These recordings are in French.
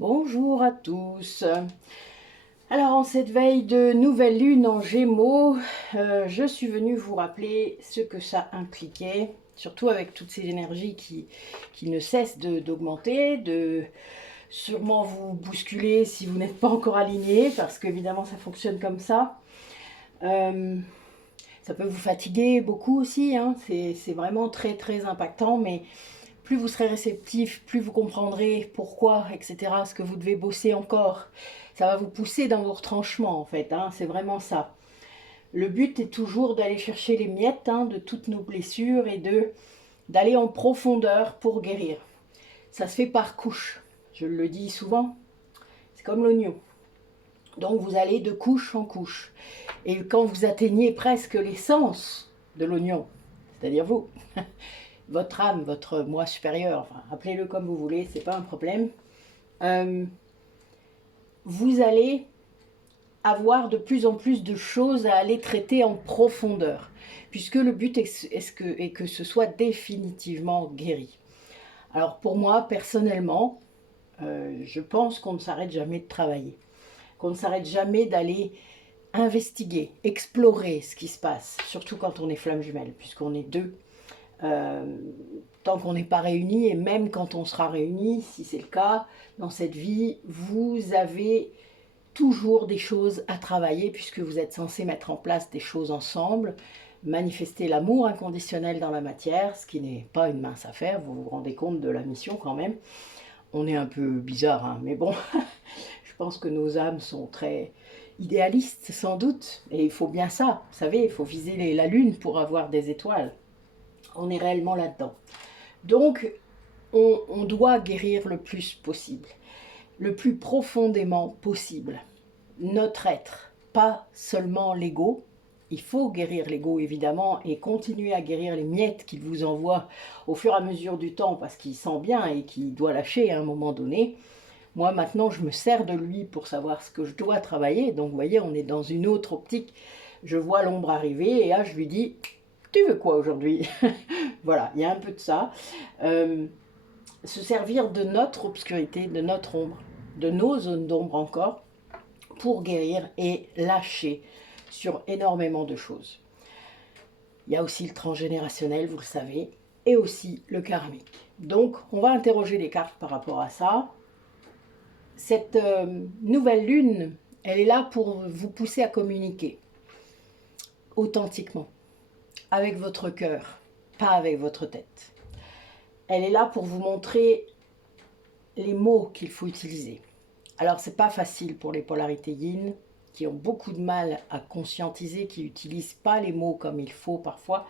Bonjour à tous. Alors en cette veille de nouvelle lune en Gémeaux, je suis venue vous rappeler ce que ça impliquait, surtout avec toutes ces énergies qui ne cessent d'augmenter, de sûrement vous bousculer si vous n'êtes pas encore aligné, parce qu'évidemment ça fonctionne comme ça. Ça peut vous fatiguer beaucoup aussi, hein. C'est vraiment très très impactant, mais plus vous serez réceptif, plus vous comprendrez pourquoi, etc., ce que vous devez bosser encore. Ça va vous pousser dans vos retranchements, en fait, hein, c'est vraiment ça. Le but est toujours d'aller chercher les miettes, hein, de toutes nos blessures et d'aller en profondeur pour guérir. Ça se fait par couche, je le dis souvent, c'est comme l'oignon. Donc vous allez de couche en couche. Et quand vous atteignez presque l'essence de l'oignon, c'est-à-dire vous, votre âme, votre moi supérieur, enfin, appelez-le comme vous voulez, c'est pas un problème. Vous allez avoir de plus en plus de choses à aller traiter en profondeur, puisque le but est que ce soit définitivement guéri. Alors pour moi, personnellement, je pense qu'on ne s'arrête jamais de travailler, qu'on ne s'arrête jamais d'aller investiguer, explorer ce qui se passe, surtout quand on est flamme jumelle, puisqu'on est deux. Tant qu'on n'est pas réunis, et même quand on sera réunis, si c'est le cas, dans cette vie, vous avez toujours des choses à travailler, puisque vous êtes censés mettre en place des choses ensemble, manifester l'amour inconditionnel dans la matière, ce qui n'est pas une mince affaire, vous vous rendez compte de la mission quand même. On est un peu bizarre, hein, mais bon, je pense que nos âmes sont très idéalistes, sans doute, et il faut bien ça, vous savez, il faut viser la lune pour avoir des étoiles. On est réellement là-dedans. Donc, on doit guérir le plus possible, le plus profondément possible, notre être, pas seulement l'ego. Il faut guérir l'ego, évidemment, et continuer à guérir les miettes qu'il vous envoie au fur et à mesure du temps, parce qu'il sent bien et qu'il doit lâcher à un moment donné. Moi, maintenant, je me sers de lui pour savoir ce que je dois travailler. Donc, vous voyez, on est dans une autre optique. Je vois l'ombre arriver, et là, je lui dis... Tu veux quoi aujourd'hui? Voilà, il y a un peu de ça. Se servir de notre obscurité, de notre ombre, de nos zones d'ombre encore, pour guérir et lâcher sur énormément de choses. Il y a aussi le transgénérationnel, vous le savez, et aussi le karmique. Donc, on va interroger les cartes par rapport à ça. Cette nouvelle lune, elle est là pour vous pousser à communiquer authentiquement, avec votre cœur, pas avec votre tête. Elle est là pour vous montrer les mots qu'il faut utiliser. Alors, c'est pas facile pour les polarités yin, qui ont beaucoup de mal à conscientiser, qui n'utilisent pas les mots comme il faut parfois.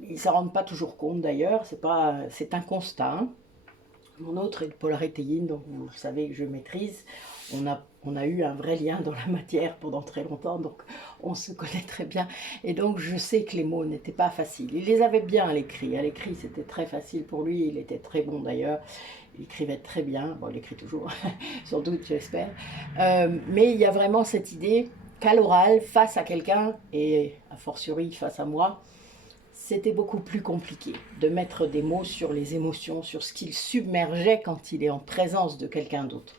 Ils ne s'en rendent pas toujours compte d'ailleurs, c'est un constat. Hein. Mon autre est de polarité yin, donc vous savez que je maîtrise. On a eu un vrai lien dans la matière pendant très longtemps, donc on se connaît très bien. Et donc je sais que les mots n'étaient pas faciles. Il les avait bien à l'écrit. À l'écrit, c'était très facile pour lui. Il était très bon d'ailleurs. Il écrivait très bien. Bon, il écrit toujours, sans doute, j'espère. Mais il y a vraiment cette idée qu'à l'oral, face à quelqu'un, et a fortiori face à moi, c'était beaucoup plus compliqué de mettre des mots sur les émotions, sur ce qu'il submergeait quand il est en présence de quelqu'un d'autre.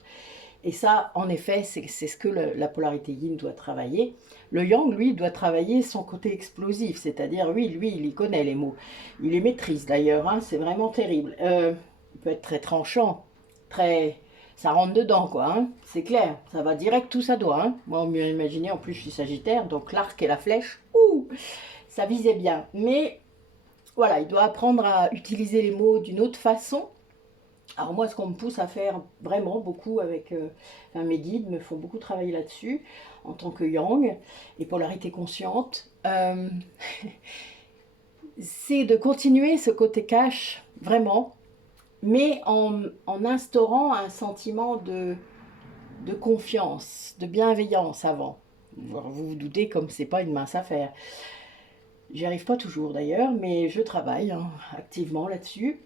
Et ça, en effet, c'est ce que la polarité yin doit travailler. Le yang, lui, doit travailler son côté explosif, c'est-à-dire, oui, lui, il y connaît les mots. Il les maîtrise d'ailleurs, hein, c'est vraiment terrible. Il peut être très tranchant, très... Ça rentre dedans, quoi, hein, c'est clair. Ça va direct où ça doit. Hein. Moi, on m'a imaginé, en plus, je suis sagittaire, donc l'arc et la flèche, ouh, ça visait bien. Mais voilà, il doit apprendre à utiliser les mots d'une autre façon. Alors moi, ce qu'on me pousse à faire vraiment beaucoup avec enfin, mes guides me font beaucoup travailler là-dessus en tant que yang et polarité consciente, c'est de continuer ce côté cash, vraiment, mais en instaurant un sentiment de confiance, de bienveillance avant. Vous vous doutez comme c'est pas une mince affaire. J'y arrive pas toujours d'ailleurs, mais je travaille hein, activement là-dessus.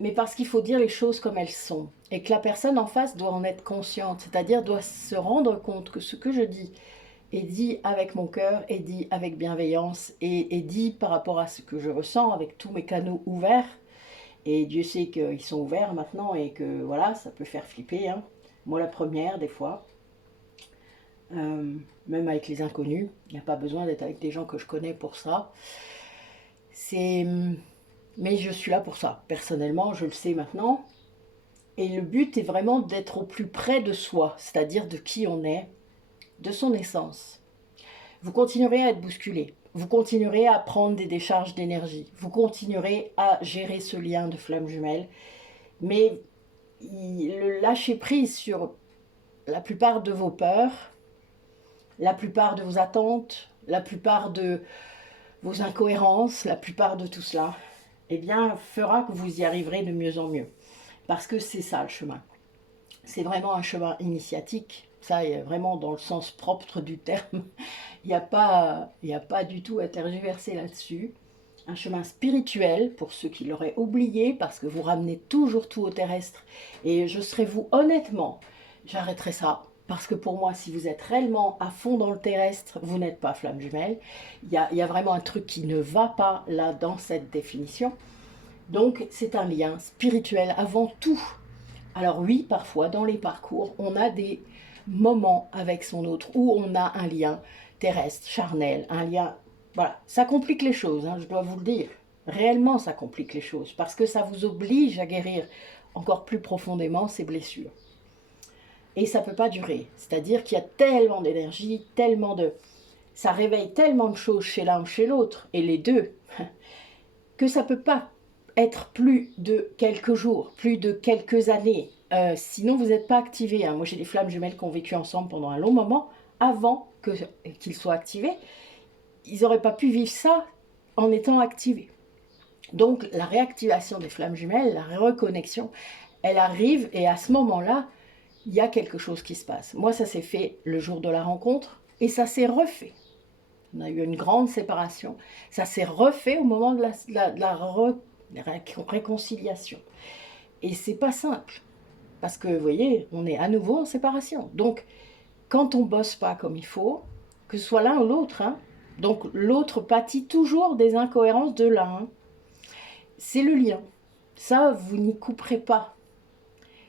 Mais parce qu'il faut dire les choses comme elles sont. Et que la personne en face doit en être consciente, c'est-à-dire doit se rendre compte que ce que je dis est dit avec mon cœur, est dit avec bienveillance, et est dit par rapport à ce que je ressens, avec tous mes canaux ouverts, Et Dieu sait qu'ils sont ouverts maintenant et que voilà, ça peut faire flipper, hein. Moi la première des fois, même avec les inconnus, il n'y a pas besoin d'être avec des gens que je connais pour ça. Mais je suis là pour ça, personnellement, je le sais maintenant. Et le but est vraiment d'être au plus près de soi, c'est-à-dire de qui on est, de son essence. Vous continuerez à être bousculé, vous continuerez à prendre des décharges d'énergie, vous continuerez à gérer ce lien de flamme jumelle, mais le lâcher prise sur la plupart de vos peurs, la plupart de vos attentes, la plupart de vos incohérences, la plupart de tout cela, eh bien, fera que vous y arriverez de mieux en mieux. Parce que c'est ça le chemin. C'est vraiment un chemin initiatique. Ça, vraiment dans le sens propre du terme. Il n'y a pas du tout à tergiverser là-dessus. Un chemin spirituel, pour ceux qui l'auraient oublié, parce que vous ramenez toujours tout au terrestre. Et je serai vous, honnêtement, j'arrêterai ça. Parce que pour moi, si vous êtes réellement à fond dans le terrestre, vous n'êtes pas flamme jumelle. Il y a vraiment un truc qui ne va pas là dans cette définition. Donc c'est un lien spirituel avant tout. Alors oui, parfois dans les parcours, on a des moments avec son autre où on a un lien terrestre, charnel, un lien... Voilà, ça complique les choses, hein, je dois vous le dire. Réellement, ça complique les choses parce que ça vous oblige à guérir encore plus profondément ces blessures. Et ça ne peut pas durer. C'est-à-dire qu'il y a tellement d'énergie, tellement de... Ça réveille tellement de choses chez l'un ou chez l'autre, et les deux, que ça ne peut pas être plus de quelques jours, plus de quelques années. Sinon, vous n'êtes pas activé. Hein. Moi, j'ai des flammes jumelles qui ont vécu ensemble pendant un long moment, avant qu'ils soient activés. Ils n'auraient pas pu vivre ça en étant activés. Donc, la réactivation des flammes jumelles, la reconnexion, elle arrive et à ce moment-là, il y a quelque chose qui se passe. Moi, ça s'est fait le jour de la rencontre et ça s'est refait. On a eu une grande séparation. Ça s'est refait au moment de la réconciliation. Et c'est pas simple. Parce que, vous voyez, on est à nouveau en séparation. Donc, quand on bosse pas comme il faut, que ce soit l'un ou l'autre, hein, donc l'autre pâtit toujours des incohérences de l'un. Hein, c'est le lien. Ça, vous n'y couperez pas.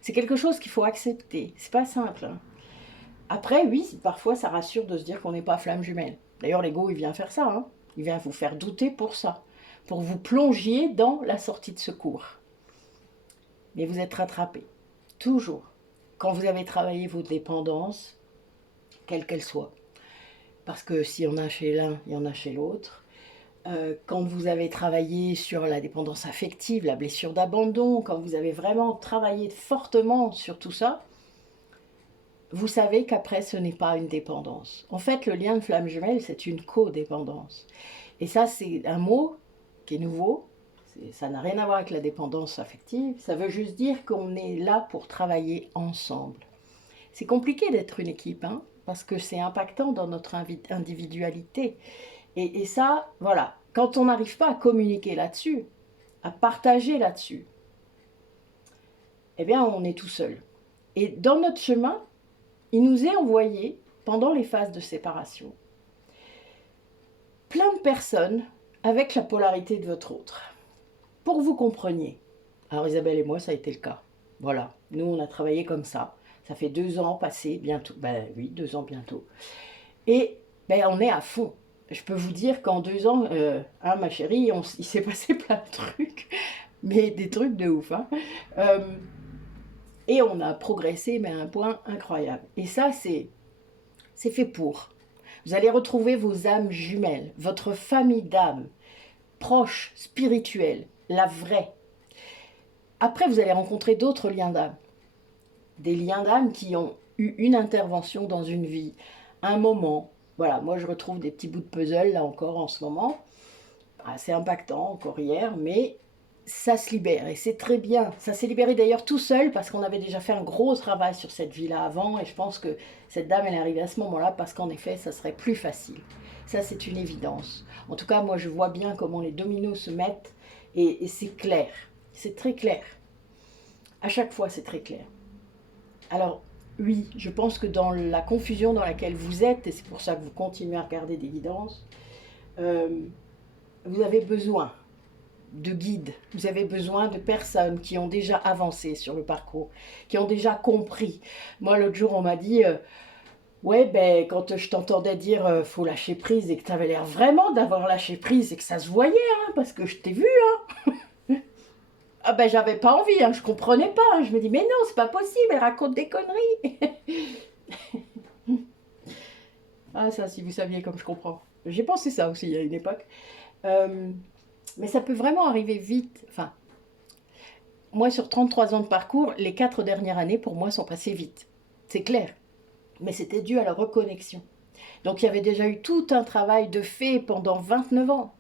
C'est quelque chose qu'il faut accepter. C'est pas simple. Hein. Après, oui, parfois ça rassure de se dire qu'on n'est pas flamme jumelle. D'ailleurs, l'ego, il vient faire ça. Hein. Il vient vous faire douter pour ça. Pour vous plonger dans la sortie de secours. Mais vous êtes rattrapé. Toujours. Quand vous avez travaillé vos dépendances, quelles qu'elles soient. Parce que s'il y en a chez l'un, il y en a chez l'autre. Quand vous avez travaillé sur la dépendance affective, la blessure d'abandon, quand vous avez vraiment travaillé fortement sur tout ça, vous savez qu'après, ce n'est pas une dépendance. En fait, le lien de flamme jumelle, c'est une codépendance. Et ça, c'est un mot qui est nouveau. Ça n'a rien à voir avec la dépendance affective. Ça veut juste dire qu'on est là pour travailler ensemble. C'est compliqué d'être une équipe, hein, parce que c'est impactant dans notre individualité. Et ça, voilà, quand on n'arrive pas à communiquer là-dessus, à partager là-dessus, eh bien, on est tout seul. Et dans notre chemin, il nous est envoyé, pendant les phases de séparation, plein de personnes avec la polarité de votre autre, pour que vous compreniez. Alors Isabelle et moi, ça a été le cas. Voilà, nous on a travaillé comme ça. Ça fait 2 ans passés, bientôt. Ben oui, 2 ans bientôt. Et ben, on est à fond. Je peux vous dire qu'en 2 ans, hein, ma chérie, il s'est passé plein de trucs, mais des trucs de ouf. Hein. Et on a progressé, mais à un point incroyable. Et ça, c'est fait pour. Vous allez retrouver vos âmes jumelles, votre famille d'âmes, proche, spirituelle, la vraie. Après, vous allez rencontrer d'autres liens d'âme. Des liens d'âme qui ont eu une intervention dans une vie, un moment. Voilà, moi je retrouve des petits bouts de puzzle là encore en ce moment. C'est impactant encore hier, mais ça se libère et c'est très bien. Ça s'est libéré d'ailleurs tout seul parce qu'on avait déjà fait un gros travail sur cette vie-là avant et je pense que cette dame elle est arrivée à ce moment-là parce qu'en effet ça serait plus facile. Ça c'est une évidence. En tout cas moi je vois bien comment les dominos se mettent et c'est clair. C'est très clair. À chaque fois c'est très clair. Alors oui, je pense que dans la confusion dans laquelle vous êtes, et c'est pour ça que vous continuez à regarder des guidances, vous avez besoin de guides, vous avez besoin de personnes qui ont déjà avancé sur le parcours, qui ont déjà compris. Moi, l'autre jour, on m'a dit, ouais, ben, quand je t'entendais dire faut lâcher prise et que tu avais l'air vraiment d'avoir lâché prise et que ça se voyait, hein, parce que je t'ai vu, hein. Ah ben, j'avais pas envie, hein, je comprenais pas. Hein. Je me dis, mais non, c'est pas possible, elle raconte des conneries. Ah, ça, si vous saviez comme je comprends. J'ai pensé ça aussi à une époque. Euh, mais ça peut vraiment arriver vite. Enfin, moi, sur 33 ans de parcours, les 4 dernières années, pour moi, sont passées vite. C'est clair. Mais c'était dû à la reconnexion. Donc, il y avait déjà eu tout un travail de fait pendant 29 ans.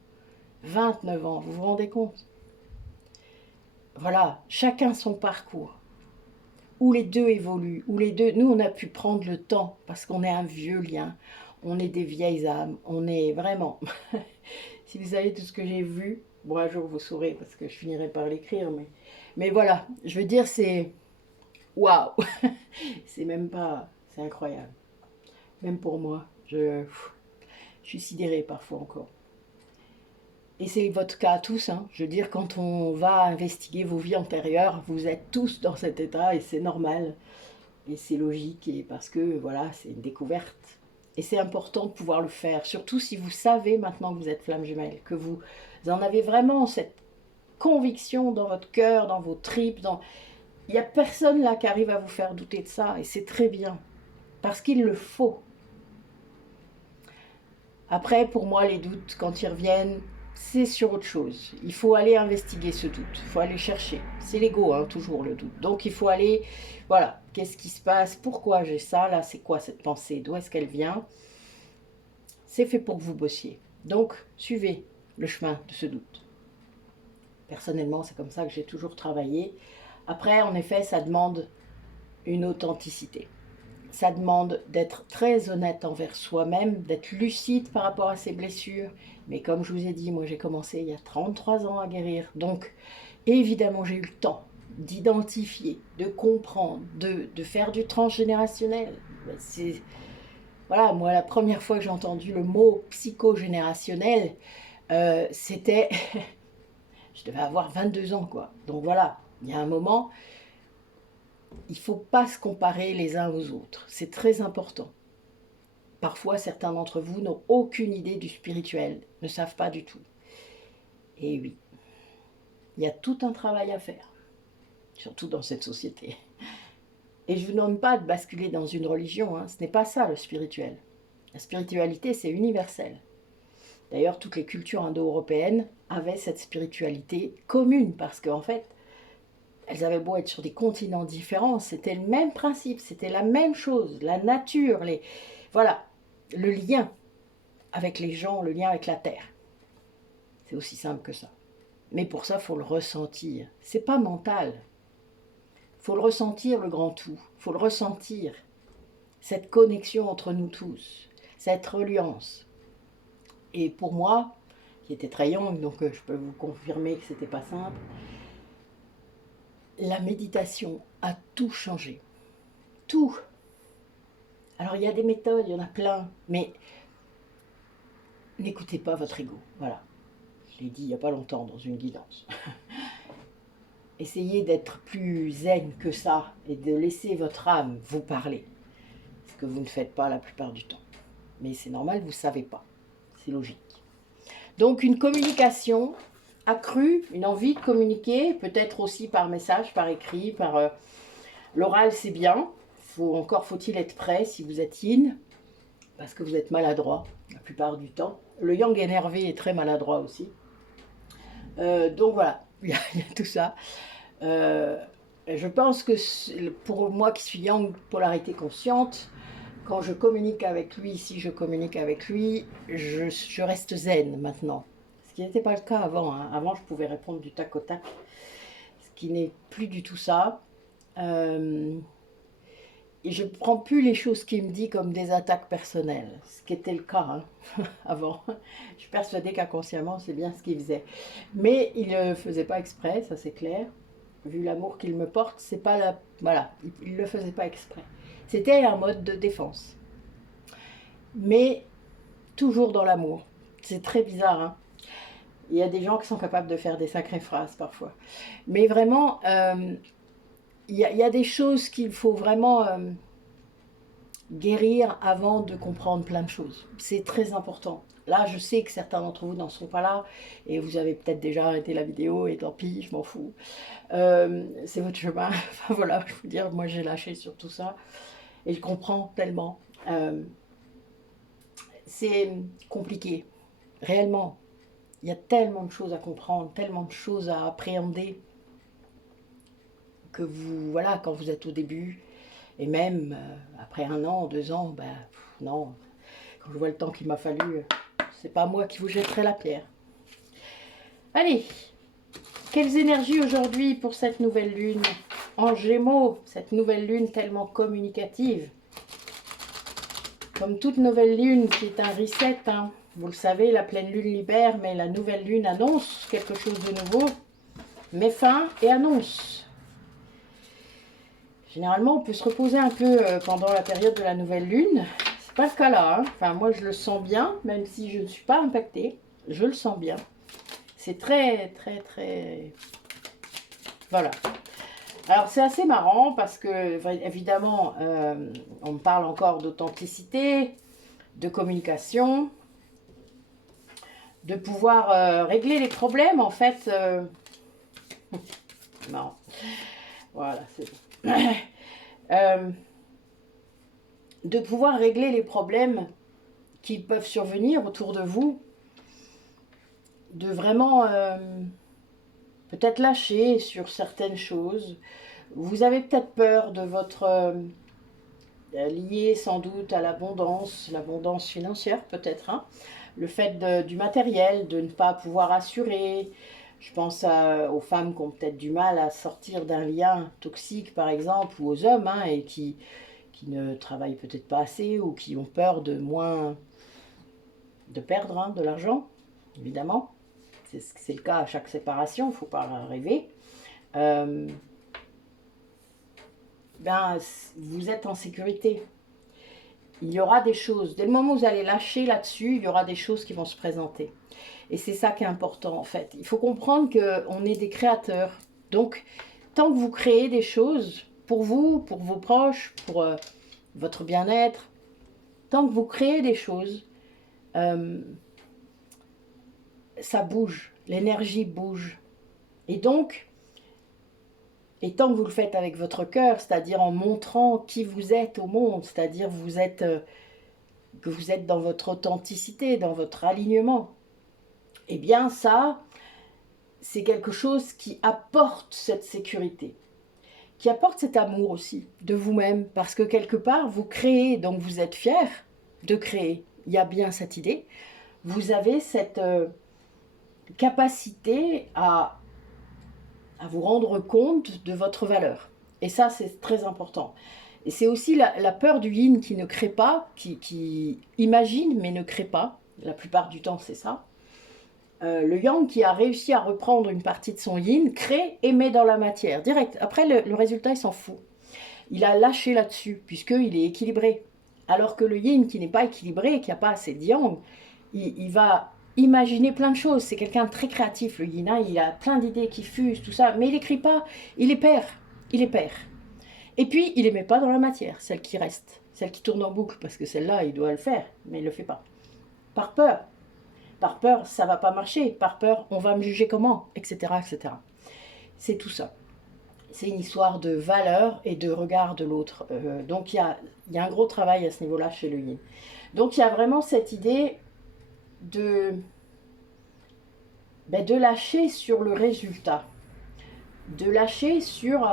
29 ans, vous vous rendez compte? Voilà, chacun son parcours. Où les deux évoluent, où les deux... Nous, on a pu prendre le temps, parce qu'on est un vieux lien. On est des vieilles âmes. On est vraiment... Si vous savez tout ce que j'ai vu, bon, un jour vous saurez, parce que je finirai par l'écrire, mais voilà, je veux dire, c'est... Waouh. C'est même pas... C'est incroyable. Même pour moi, je suis sidérée parfois encore. Et c'est votre cas à tous, hein. Je veux dire, quand on va investiguer vos vies antérieures, vous êtes tous dans cet état et c'est normal. Et c'est logique, et parce que voilà, c'est une découverte. Et c'est important de pouvoir le faire, surtout si vous savez maintenant que vous êtes flamme jumelle, que vous en avez vraiment cette conviction dans votre cœur, dans vos tripes. Il n'y a personne là qui arrive à vous faire douter de ça, et c'est très bien, parce qu'il le faut. Après, pour moi, les doutes, quand ils reviennent, c'est sur autre chose. Il faut aller investiguer ce doute, il faut aller chercher. C'est l'ego, hein, toujours le doute. Donc il faut aller, voilà, qu'est-ce qui se passe, pourquoi j'ai ça, là, c'est quoi cette pensée, d'où est-ce qu'elle vient? C'est fait pour que vous bossiez. Donc, suivez le chemin de ce doute. Personnellement, c'est comme ça que j'ai toujours travaillé. Après, en effet, ça demande une authenticité. Ça demande d'être très honnête envers soi-même, d'être lucide par rapport à ses blessures. Mais comme je vous ai dit, moi j'ai commencé il y a 33 ans à guérir. Donc évidemment j'ai eu le temps d'identifier, de comprendre, de faire du transgénérationnel. C'est, voilà, moi la première fois que j'ai entendu le mot psychogénérationnel, c'était, je devais avoir 22 ans quoi. Donc voilà, il y a un moment, il ne faut pas se comparer les uns aux autres. C'est très important. Parfois, certains d'entre vous n'ont aucune idée du spirituel, ne savent pas du tout. Et oui, il y a tout un travail à faire, surtout dans cette société. Et je ne vous demande pas de basculer dans une religion, hein. Ce n'est pas ça le spirituel. La spiritualité, c'est universel. D'ailleurs, toutes les cultures indo-européennes avaient cette spiritualité commune, parce qu'en fait, elles avaient beau être sur des continents différents, c'était le même principe, c'était la même chose, la nature, voilà, le lien avec les gens, le lien avec la terre. C'est aussi simple que ça. Mais pour ça, il faut le ressentir. C'est pas mental. Il faut le ressentir, le grand tout. Il faut le ressentir. Cette connexion entre nous tous, cette reliance. Et pour moi, qui était très young, donc je peux vous confirmer que c'était pas simple, la méditation a tout changé. Tout. Alors il y a des méthodes, il y en a plein, mais n'écoutez pas votre ego. Voilà. Je l'ai dit il n'y a pas longtemps dans une guidance. Essayez d'être plus zen que ça et de laisser votre âme vous parler. Ce que vous ne faites pas la plupart du temps. Mais c'est normal, vous ne savez pas. C'est logique. Donc une communication accrue, une envie de communiquer, peut-être aussi par message, par écrit, par l'oral, c'est bien. Encore faut-il être prêt si vous êtes yin, parce que vous êtes maladroit la plupart du temps. Le yang énervé est très maladroit aussi. Donc voilà, il y a tout ça. Je pense que pour moi qui suis yang polarité consciente, quand je communique avec lui, si je communique avec lui, je reste zen maintenant. Ce qui n'était pas le cas avant. Hein. Avant, je pouvais répondre du tac au tac, ce qui n'est plus du tout ça. Et je ne prends plus les choses qu'il me dit comme des attaques personnelles, ce qui était le cas hein, avant. Je suis persuadée qu'inconsciemment, c'est bien ce qu'il faisait. Mais il ne le faisait pas exprès, ça c'est clair. Vu l'amour qu'il me porte, c'est pas la... Voilà, il ne le faisait pas exprès. C'était un mode de défense. Mais toujours dans l'amour. C'est très bizarre, hein. Il y a des gens qui sont capables de faire des sacrées phrases parfois. Mais vraiment, il y a des choses qu'il faut vraiment guérir avant de comprendre plein de choses. C'est très important. Là, je sais que certains d'entre vous n'en sont pas là et vous avez peut-être déjà arrêté la vidéo et tant pis, je m'en fous. C'est votre chemin. Enfin voilà, je veux dire, moi j'ai lâché sur tout ça et je comprends tellement. C'est compliqué, réellement. Il y a tellement de choses à comprendre, tellement de choses à appréhender que vous, voilà, quand vous êtes au début, et même après 1 an, 2 ans, ben non, quand je vois le temps qu'il m'a fallu, c'est pas moi qui vous jetterai la pierre. Allez, quelles énergies aujourd'hui pour cette nouvelle lune en Gémeaux, cette nouvelle lune tellement communicative. Comme toute nouvelle lune qui est un reset, hein. Vous le savez, la pleine lune libère, mais la nouvelle lune annonce quelque chose de nouveau, met fin et annonce. Généralement, on peut se reposer un peu pendant la période de la nouvelle lune. C'est pas le cas là, hein. Enfin, moi, je le sens bien, même si je ne suis pas impactée. Je le sens bien. C'est très, très, très... Voilà. Alors, c'est assez marrant parce que, évidemment, on me parle encore d'authenticité, de communication, de pouvoir régler les problèmes, en fait. Non. Voilà, c'est bon. De pouvoir régler les problèmes qui peuvent survenir autour de vous, de vraiment peut-être lâcher sur certaines choses. Vous avez peut-être peur de votre lié sans doute à l'abondance financière peut-être, hein, le fait du matériel, de ne pas pouvoir assurer. Je pense aux femmes qui ont peut-être du mal à sortir d'un lien toxique par exemple, ou aux hommes, hein, et qui ne travaillent peut-être pas assez ou qui ont peur de perdre, hein, de l'argent, évidemment. C'est le cas à chaque séparation, il ne faut pas rêver. Ben, vous êtes en sécurité. Il y aura des choses, dès le moment où vous allez lâcher là-dessus, il y aura des choses qui vont se présenter. Et c'est ça qui est important en fait. Il faut comprendre qu'on est des créateurs. Donc, tant que vous créez des choses pour vous, pour vos proches, pour votre bien-être, tant que vous créez des choses, ça bouge, l'énergie bouge. Et donc, et tant que vous le faites avec votre cœur, c'est-à-dire en montrant qui vous êtes au monde, c'est-à-dire que vous êtes dans votre authenticité, dans votre alignement, eh bien ça, c'est quelque chose qui apporte cette sécurité, qui apporte cet amour aussi de vous-même, parce que quelque part, vous créez, donc vous êtes fier de créer. Il y a bien cette idée. Vous avez cette capacité à vous rendre compte de votre valeur. Et ça, c'est très important. Et c'est aussi la peur du yin qui ne crée pas, qui imagine mais ne crée pas. La plupart du temps, c'est ça. Le yang qui a réussi à reprendre une partie de son yin, crée et met dans la matière, direct. Après, le résultat, il s'en fout. Il a lâché là-dessus, puisqu'il est équilibré. Alors que le yin qui n'est pas équilibré, qui n'a pas assez de yang, il va imaginer plein de choses. C'est quelqu'un de très créatif, le yin, hein. Il a plein d'idées qui fusent, tout ça, mais il n'écrit pas, il les perd. Il les perd. Et puis, il les met pas dans la matière, celle qui reste, celle qui tourne en boucle, parce que celle-là, il doit le faire, mais il ne le fait pas. Par peur. Par peur, ça va pas marcher. Par peur, on va me juger comment, etc., etc. C'est tout ça. C'est une histoire de valeur et de regard de l'autre. Donc, il y a un gros travail à ce niveau-là chez le yin. Donc, il y a vraiment cette idée de lâcher sur le résultat. De lâcher sur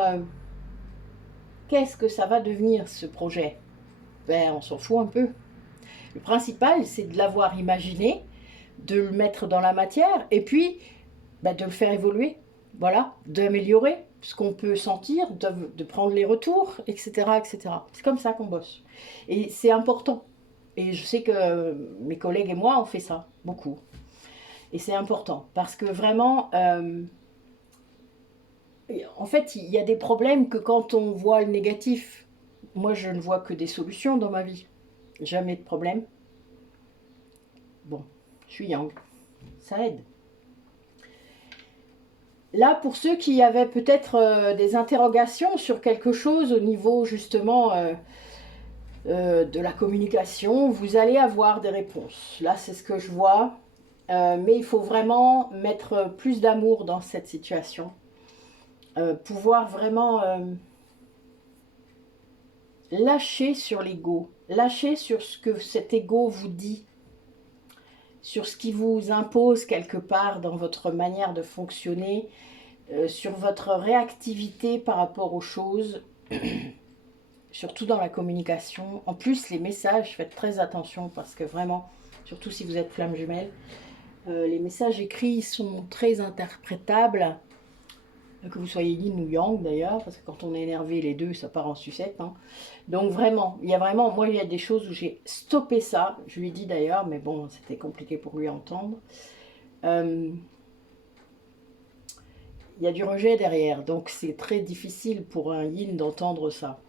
qu'est-ce que ça va devenir, ce projet. On s'en fout un peu. Le principal, c'est de l'avoir imaginé, de le mettre dans la matière et puis de le faire évoluer, voilà, d'améliorer ce qu'on peut sentir, de prendre les retours, etc., etc. C'est comme ça qu'on bosse. Et c'est important. Et je sais que mes collègues et moi, on fait ça, beaucoup. Et c'est important, parce que vraiment, en fait, il y a des problèmes que quand on voit le négatif, moi je ne vois que des solutions dans ma vie. Jamais de problème. Bon, je suis yang, ça aide. Là, pour ceux qui avaient peut-être des interrogations sur quelque chose au niveau justement de la communication, vous allez avoir des réponses. Là, c'est ce que je vois. Mais il faut vraiment mettre plus d'amour dans cette situation. Pouvoir vraiment lâcher sur l'ego. Lâcher sur ce que cet ego vous dit. Sur ce qui vous impose quelque part dans votre manière de fonctionner. Sur votre réactivité par rapport aux choses. Surtout dans la communication. En plus, les messages, faites très attention parce que vraiment, surtout si vous êtes flamme jumelle, les messages écrits sont très interprétables, que vous soyez yin ou yang d'ailleurs, parce que quand on est énervé, les deux, ça part en sucette. Hein. Donc vraiment, moi il y a des choses où j'ai stoppé ça, je lui ai dit d'ailleurs, mais bon, c'était compliqué pour lui entendre. Il y a du rejet derrière, donc c'est très difficile pour un yin d'entendre ça.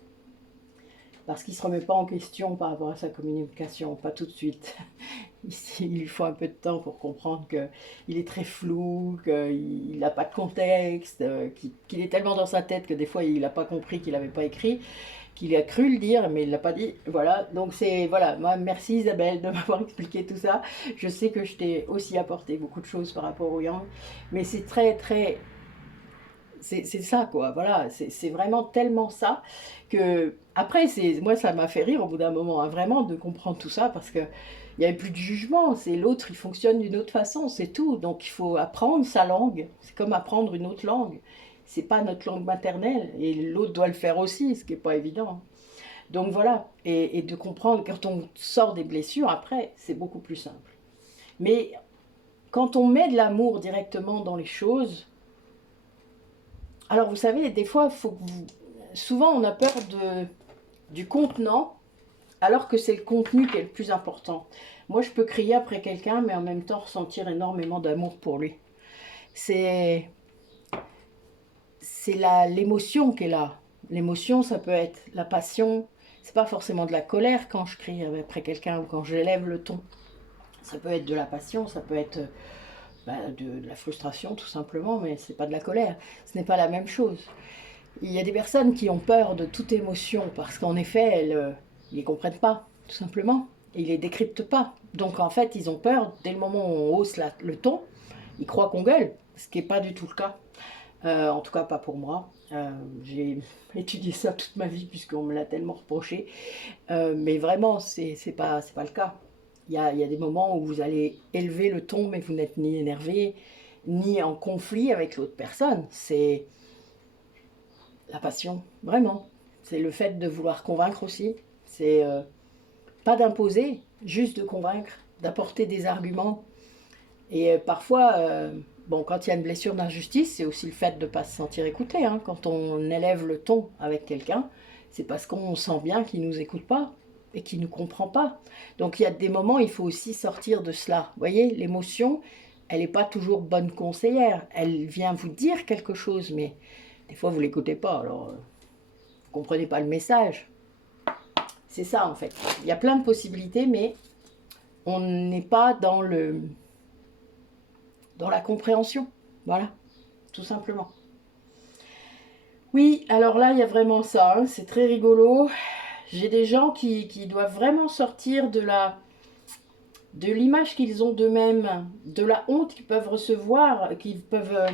Parce qu'il ne se remet pas en question par rapport à sa communication, pas tout de suite. Il lui faut un peu de temps pour comprendre qu'il est très flou, qu'il n'a pas de contexte, qu'il est tellement dans sa tête que des fois il n'a pas compris qu'il n'avait pas écrit, qu'il a cru le dire mais il ne l'a pas dit. Voilà, donc c'est, voilà, moi merci Isabelle de m'avoir expliqué tout ça. Je sais que je t'ai aussi apporté beaucoup de choses par rapport au yang, mais c'est très... C'est ça quoi, voilà, c'est vraiment tellement ça que après moi ça m'a fait rire au bout d'un moment, hein, vraiment de comprendre tout ça parce que il n'y avait plus de jugement, c'est l'autre il fonctionne d'une autre façon, c'est tout, donc il faut apprendre sa langue, c'est comme apprendre une autre langue, c'est pas notre langue maternelle et l'autre doit le faire aussi, ce qui n'est pas évident. Donc voilà, et de comprendre quand on sort des blessures après, c'est beaucoup plus simple. Mais quand on met de l'amour directement dans les choses, alors vous savez, des fois, souvent on a peur du contenant, alors que c'est le contenu qui est le plus important. Moi, je peux crier après quelqu'un, mais en même temps ressentir énormément d'amour pour lui. C'est l'émotion qui est là. L'émotion, ça peut être la passion. C'est pas forcément de la colère quand je crie après quelqu'un ou quand je lève le ton. Ça peut être de la passion, ça peut être de la frustration tout simplement, mais c'est pas de la colère. Ce n'est pas la même chose. Il y a des personnes qui ont peur de toute émotion parce qu'en effet, elles ne les comprennent pas, tout simplement. Ils ne les décryptent pas. Donc en fait, ils ont peur, dès le moment où on hausse le ton, ils croient qu'on gueule, ce qui n'est pas du tout le cas. En tout cas, pas pour moi. J'ai étudié ça toute ma vie puisqu'on me l'a tellement reproché. Mais vraiment, c'est pas le cas. Il y a des moments où vous allez élever le ton, mais vous n'êtes ni énervé, ni en conflit avec l'autre personne. C'est la passion, vraiment. C'est le fait de vouloir convaincre aussi. C'est pas d'imposer, juste de convaincre, d'apporter des arguments. Et parfois, bon, quand il y a une blessure d'injustice, c'est aussi le fait de ne pas se sentir écouté. Hein. Quand on élève le ton avec quelqu'un, c'est parce qu'on sent bien qu'il ne nous écoute pas et qu'il ne nous comprend pas. Donc il y a des moments, il faut aussi sortir de cela. Vous voyez, l'émotion, elle n'est pas toujours bonne conseillère. Elle vient vous dire quelque chose, mais des fois, vous ne l'écoutez pas, alors vous ne comprenez pas le message. C'est ça, en fait. Il y a plein de possibilités, mais on n'est pas dans la compréhension. Voilà, tout simplement. Oui, alors là, il y a vraiment ça. Hein, c'est très rigolo. J'ai des gens qui doivent vraiment sortir de l'image qu'ils ont d'eux-mêmes, de la honte qu'ils peuvent recevoir, qu'ils peuvent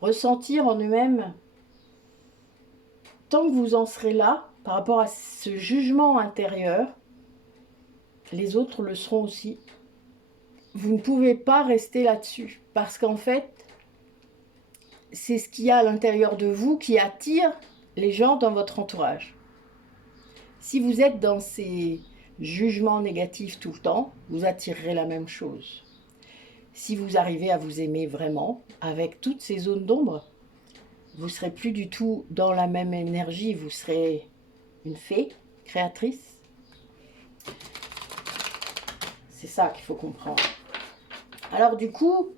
ressentir en eux-mêmes. Tant que vous en serez là, par rapport à ce jugement intérieur, les autres le seront aussi. Vous ne pouvez pas rester là-dessus, parce qu'en fait, c'est ce qu'il y a à l'intérieur de vous qui attire les gens dans votre entourage. Si vous êtes dans ces jugements négatifs tout le temps, vous attirerez la même chose. Si vous arrivez à vous aimer vraiment, avec toutes ces zones d'ombre, vous ne serez plus du tout dans la même énergie, vous serez une fée créatrice. C'est ça qu'il faut comprendre. Alors du coup,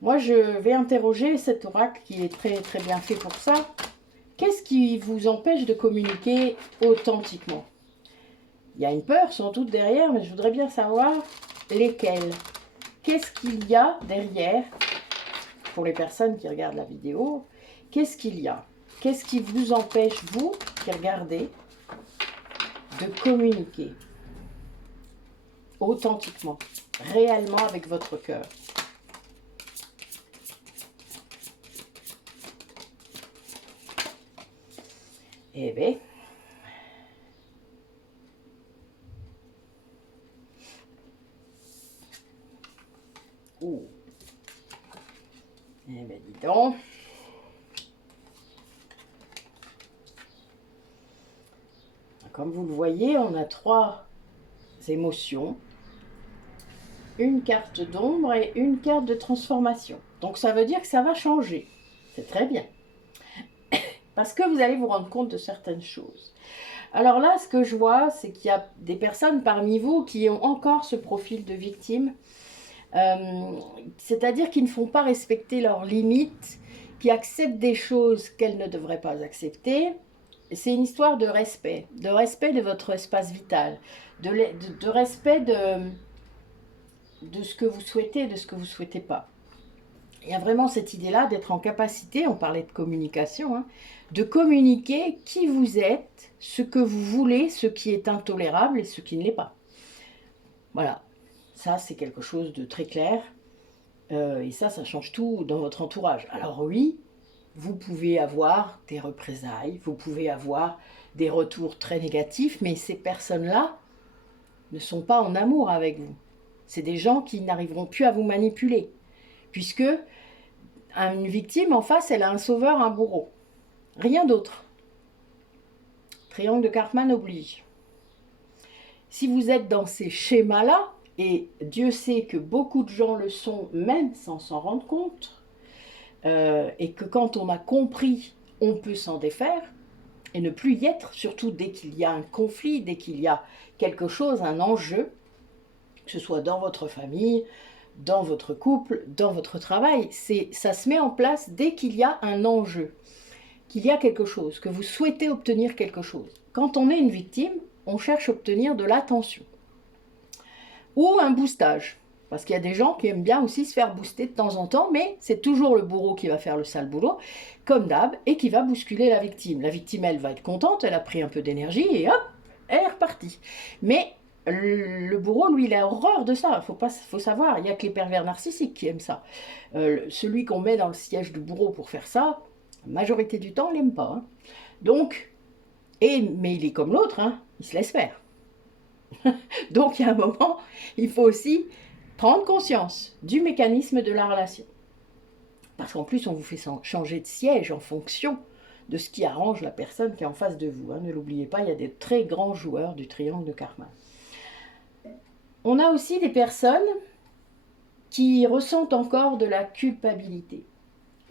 moi je vais interroger cet oracle qui est très très bien fait pour ça. Qu'est-ce qui vous empêche de communiquer authentiquement? Il y a une peur sans doute derrière, mais je voudrais bien savoir lesquelles. Qu'est-ce qu'il y a derrière pour les personnes qui regardent la vidéo, qu'est-ce qu'il y a? Qu'est-ce qui vous empêche, vous, qui regardez, de communiquer authentiquement, réellement avec votre cœur? Eh bien, eh bien, dis donc. Comme vous le voyez, on a 3 émotions, une carte d'ombre et une carte de transformation. Donc ça veut dire que ça va changer. C'est très bien. Parce que vous allez vous rendre compte de certaines choses. Alors là, ce que je vois, c'est qu'il y a des personnes parmi vous qui ont encore ce profil de victime. C'est-à-dire qu'ils ne font pas respecter leurs limites, qui acceptent des choses qu'elles ne devraient pas accepter. C'est une histoire de respect de votre espace vital, de respect de ce que vous souhaitez, de ce que vous ne souhaitez pas. Il y a vraiment cette idée-là d'être en capacité, on parlait de communication, hein, de communiquer qui vous êtes, ce que vous voulez, ce qui est intolérable et ce qui ne l'est pas. Voilà, ça c'est quelque chose de très clair. Et ça change tout dans votre entourage. Alors oui, vous pouvez avoir des représailles, vous pouvez avoir des retours très négatifs, mais ces personnes-là ne sont pas en amour avec vous. C'est des gens qui n'arriveront plus à vous manipuler, puisque une victime en face, elle a un sauveur, un bourreau. Rien d'autre. Triangle de Karpman oblige. Si vous êtes dans ces schémas-là, et Dieu sait que beaucoup de gens le sont, même sans s'en rendre compte, et que quand on a compris, on peut s'en défaire, et ne plus y être, surtout dès qu'il y a un conflit, dès qu'il y a quelque chose, un enjeu, que ce soit dans votre famille, dans votre couple, dans votre travail, ça se met en place dès qu'il y a un enjeu, qu'il y a quelque chose, que vous souhaitez obtenir quelque chose. Quand on est une victime, on cherche à obtenir de l'attention. Ou un boostage, parce qu'il y a des gens qui aiment bien aussi se faire booster de temps en temps, mais c'est toujours le bourreau qui va faire le sale boulot, comme d'hab, et qui va bousculer la victime. La victime, elle va être contente, elle a pris un peu d'énergie, et hop, elle est repartie. Mais le bourreau, lui, il a horreur de ça. Faut savoir, il n'y a que les pervers narcissiques qui aiment ça. Celui qu'on met dans le siège du bourreau pour faire ça, la majorité du temps, il n'aime pas. Hein. Donc, mais il est comme l'autre, hein, il se laisse faire. Donc, il y a un moment, il faut aussi prendre conscience du mécanisme de la relation. Parce qu'en plus, on vous fait changer de siège en fonction de ce qui arrange la personne qui est en face de vous. Hein. Ne l'oubliez pas, il y a des très grands joueurs du triangle de Karpman. On a aussi des personnes qui ressentent encore de la culpabilité.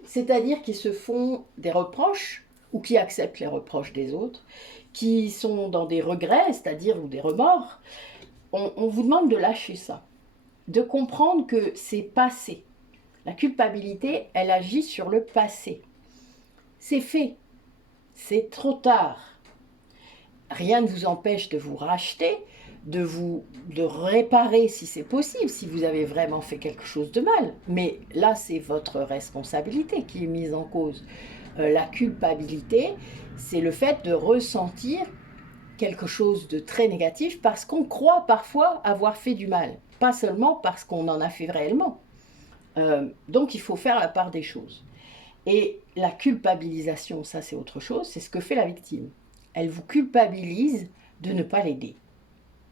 C'est-à-dire qui se font des reproches ou qui acceptent les reproches des autres, qui sont dans des regrets, c'est-à-dire ou des remords. On vous demande de lâcher ça, de comprendre que c'est passé. La culpabilité, elle agit sur le passé. C'est fait, c'est trop tard. Rien ne vous empêche de vous racheter, de réparer si c'est possible, si vous avez vraiment fait quelque chose de mal. Mais là, c'est votre responsabilité qui est mise en cause. La culpabilité, c'est le fait de ressentir quelque chose de très négatif parce qu'on croit parfois avoir fait du mal, pas seulement parce qu'on en a fait réellement. Donc il faut faire la part des choses. Et la culpabilisation, ça c'est autre chose, c'est ce que fait la victime. Elle vous culpabilise de ne pas l'aider.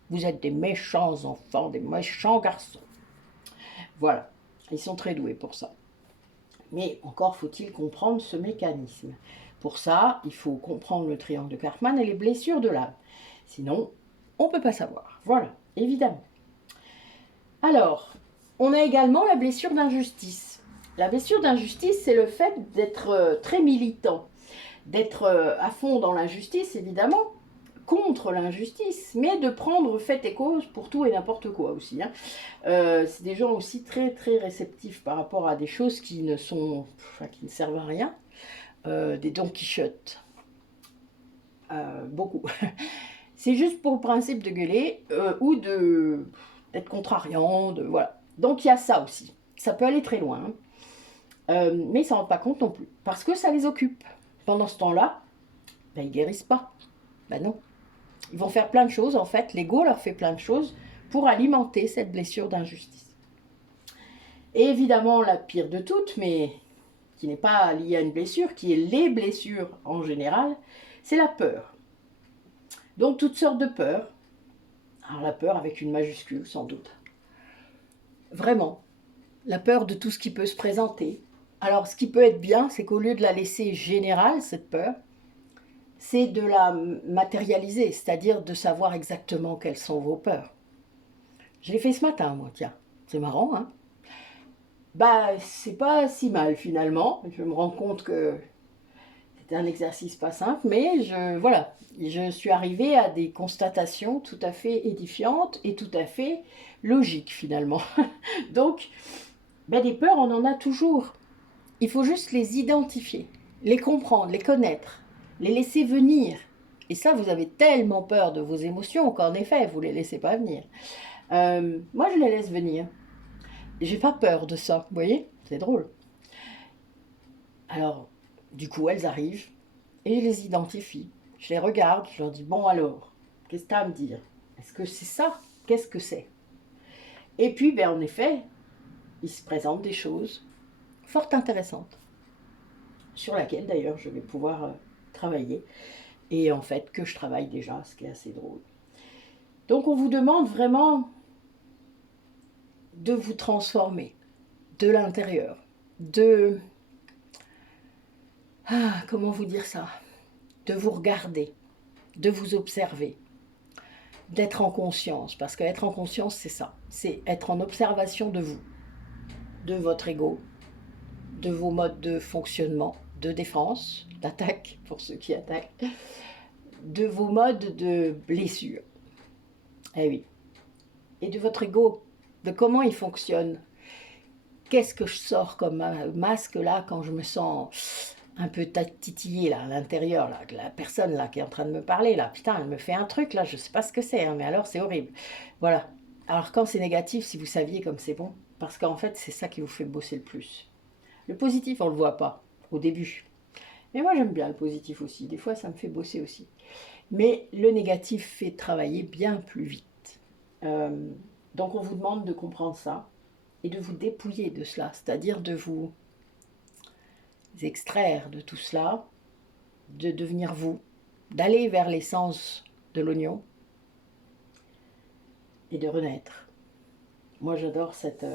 Vous êtes des méchants enfants, des méchants garçons. Voilà, ils sont très doués pour ça. Mais encore faut-il comprendre ce mécanisme. Pour ça, il faut comprendre le triangle de Karpman et les blessures de l'âme. Sinon, on ne peut pas savoir. Voilà, évidemment. Alors, on a également la blessure d'injustice. La blessure d'injustice, c'est le fait d'être très militant, d'être à fond dans l'injustice, évidemment, contre l'injustice, mais de prendre fait et cause pour tout et n'importe quoi aussi. Hein. C'est des gens aussi très très réceptifs par rapport à des choses qui ne servent à rien. Des Don Quichotte. Beaucoup. C'est juste pour le principe de gueuler ou d'être contrariant, voilà. Donc il y a ça aussi. Ça peut aller très loin. Mais ils s'en rendent pas compte non plus, parce que ça les occupe. Pendant ce temps-là, ben, ils guérissent pas. Ben non. Ils vont faire plein de choses, en fait. L'ego leur fait plein de choses pour alimenter cette blessure d'injustice. Et évidemment, la pire de toutes, mais qui n'est pas liée à une blessure, qui est les blessures en général, c'est la peur. Donc toutes sortes de peurs. Alors la peur avec une majuscule, sans doute. Vraiment. La peur de tout ce qui peut se présenter. Alors ce qui peut être bien, c'est qu'au lieu de la laisser générale, cette peur, c'est de la matérialiser, c'est-à-dire de savoir exactement quelles sont vos peurs. Je l'ai fait ce matin, moi, tiens. C'est marrant, hein? Bah, c'est pas si mal finalement. Je me rends compte que c'était un exercice pas simple, mais voilà, je suis arrivée à des constatations tout à fait édifiantes et tout à fait logiques finalement. Donc, ben, des peurs, on en a toujours. Il faut juste les identifier, les comprendre, les connaître, les laisser venir. Et ça, vous avez tellement peur de vos émotions qu'en effet, vous ne les laissez pas venir. Moi, je les laisse venir. J'ai pas peur de ça, vous voyez? C'est drôle. Alors, du coup, elles arrivent et je les identifie. Je les regarde, je leur dis, bon alors, qu'est-ce que tu as à me dire? Est-ce que c'est ça? Qu'est-ce que c'est? Et puis, ben, en effet, il se présente des choses fort intéressantes, sur laquelle d'ailleurs je vais pouvoir travailler. Et en fait, que je travaille déjà, ce qui est assez drôle. Donc, on vous demande vraiment de vous transformer de l'intérieur, de... Ah, comment vous dire ça? De vous regarder, de vous observer, d'être en conscience, parce qu'être en conscience, c'est ça, c'est être en observation de vous, de votre ego, de vos modes de fonctionnement, de défense, d'attaque, pour ceux qui attaquent, de vos modes de blessure, eh oui, et de votre ego, de comment il fonctionne. Qu'est-ce que je sors comme masque là quand je me sens un peu titillée là à l'intérieur, là, la personne là qui est en train de me parler là, putain, elle me fait un truc là, je sais pas ce que c'est, hein, mais alors c'est horrible. Voilà. Alors quand c'est négatif, si vous saviez comme c'est bon, parce qu'en fait c'est ça qui vous fait bosser le plus. Le positif, on le voit pas au début. Mais moi j'aime bien le positif aussi, des fois ça me fait bosser aussi. Mais le négatif fait travailler bien plus vite. Donc on vous demande de comprendre ça et de vous dépouiller de cela, c'est-à-dire de vous extraire de tout cela, de devenir vous, d'aller vers l'essence de l'oignon et de renaître. Moi j'adore cette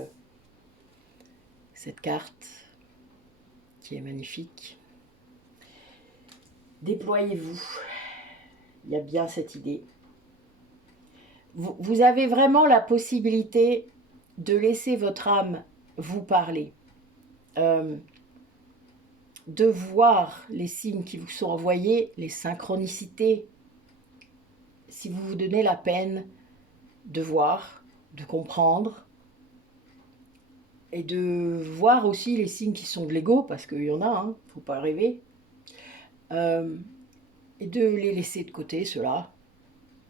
carte qui est magnifique. Déployez-vous, il y a bien cette idée. Vous avez vraiment la possibilité de laisser votre âme vous parler, de voir les signes qui vous sont envoyés, les synchronicités, si vous vous donnez la peine de voir, de comprendre, et de voir aussi les signes qui sont de l'ego, parce qu'il y en a, hein, faut pas rêver, et de les laisser de côté, ceux-là,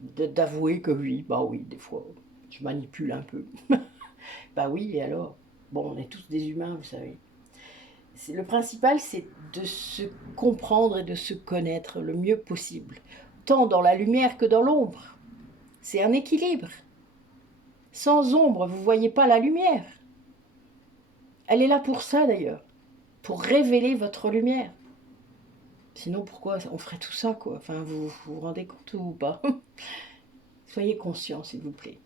d'avouer que oui, bah oui, des fois, je manipule un peu. Bah oui, et alors? Bon, on est tous des humains, vous savez. Le principal, c'est de se comprendre et de se connaître le mieux possible, tant dans la lumière que dans l'ombre. C'est un équilibre. Sans ombre, vous ne voyez pas la lumière. Elle est là pour ça d'ailleurs, pour révéler votre lumière. Sinon, pourquoi on ferait tout ça, quoi? Enfin, vous rendez compte ou pas? Soyez conscient, s'il vous plaît.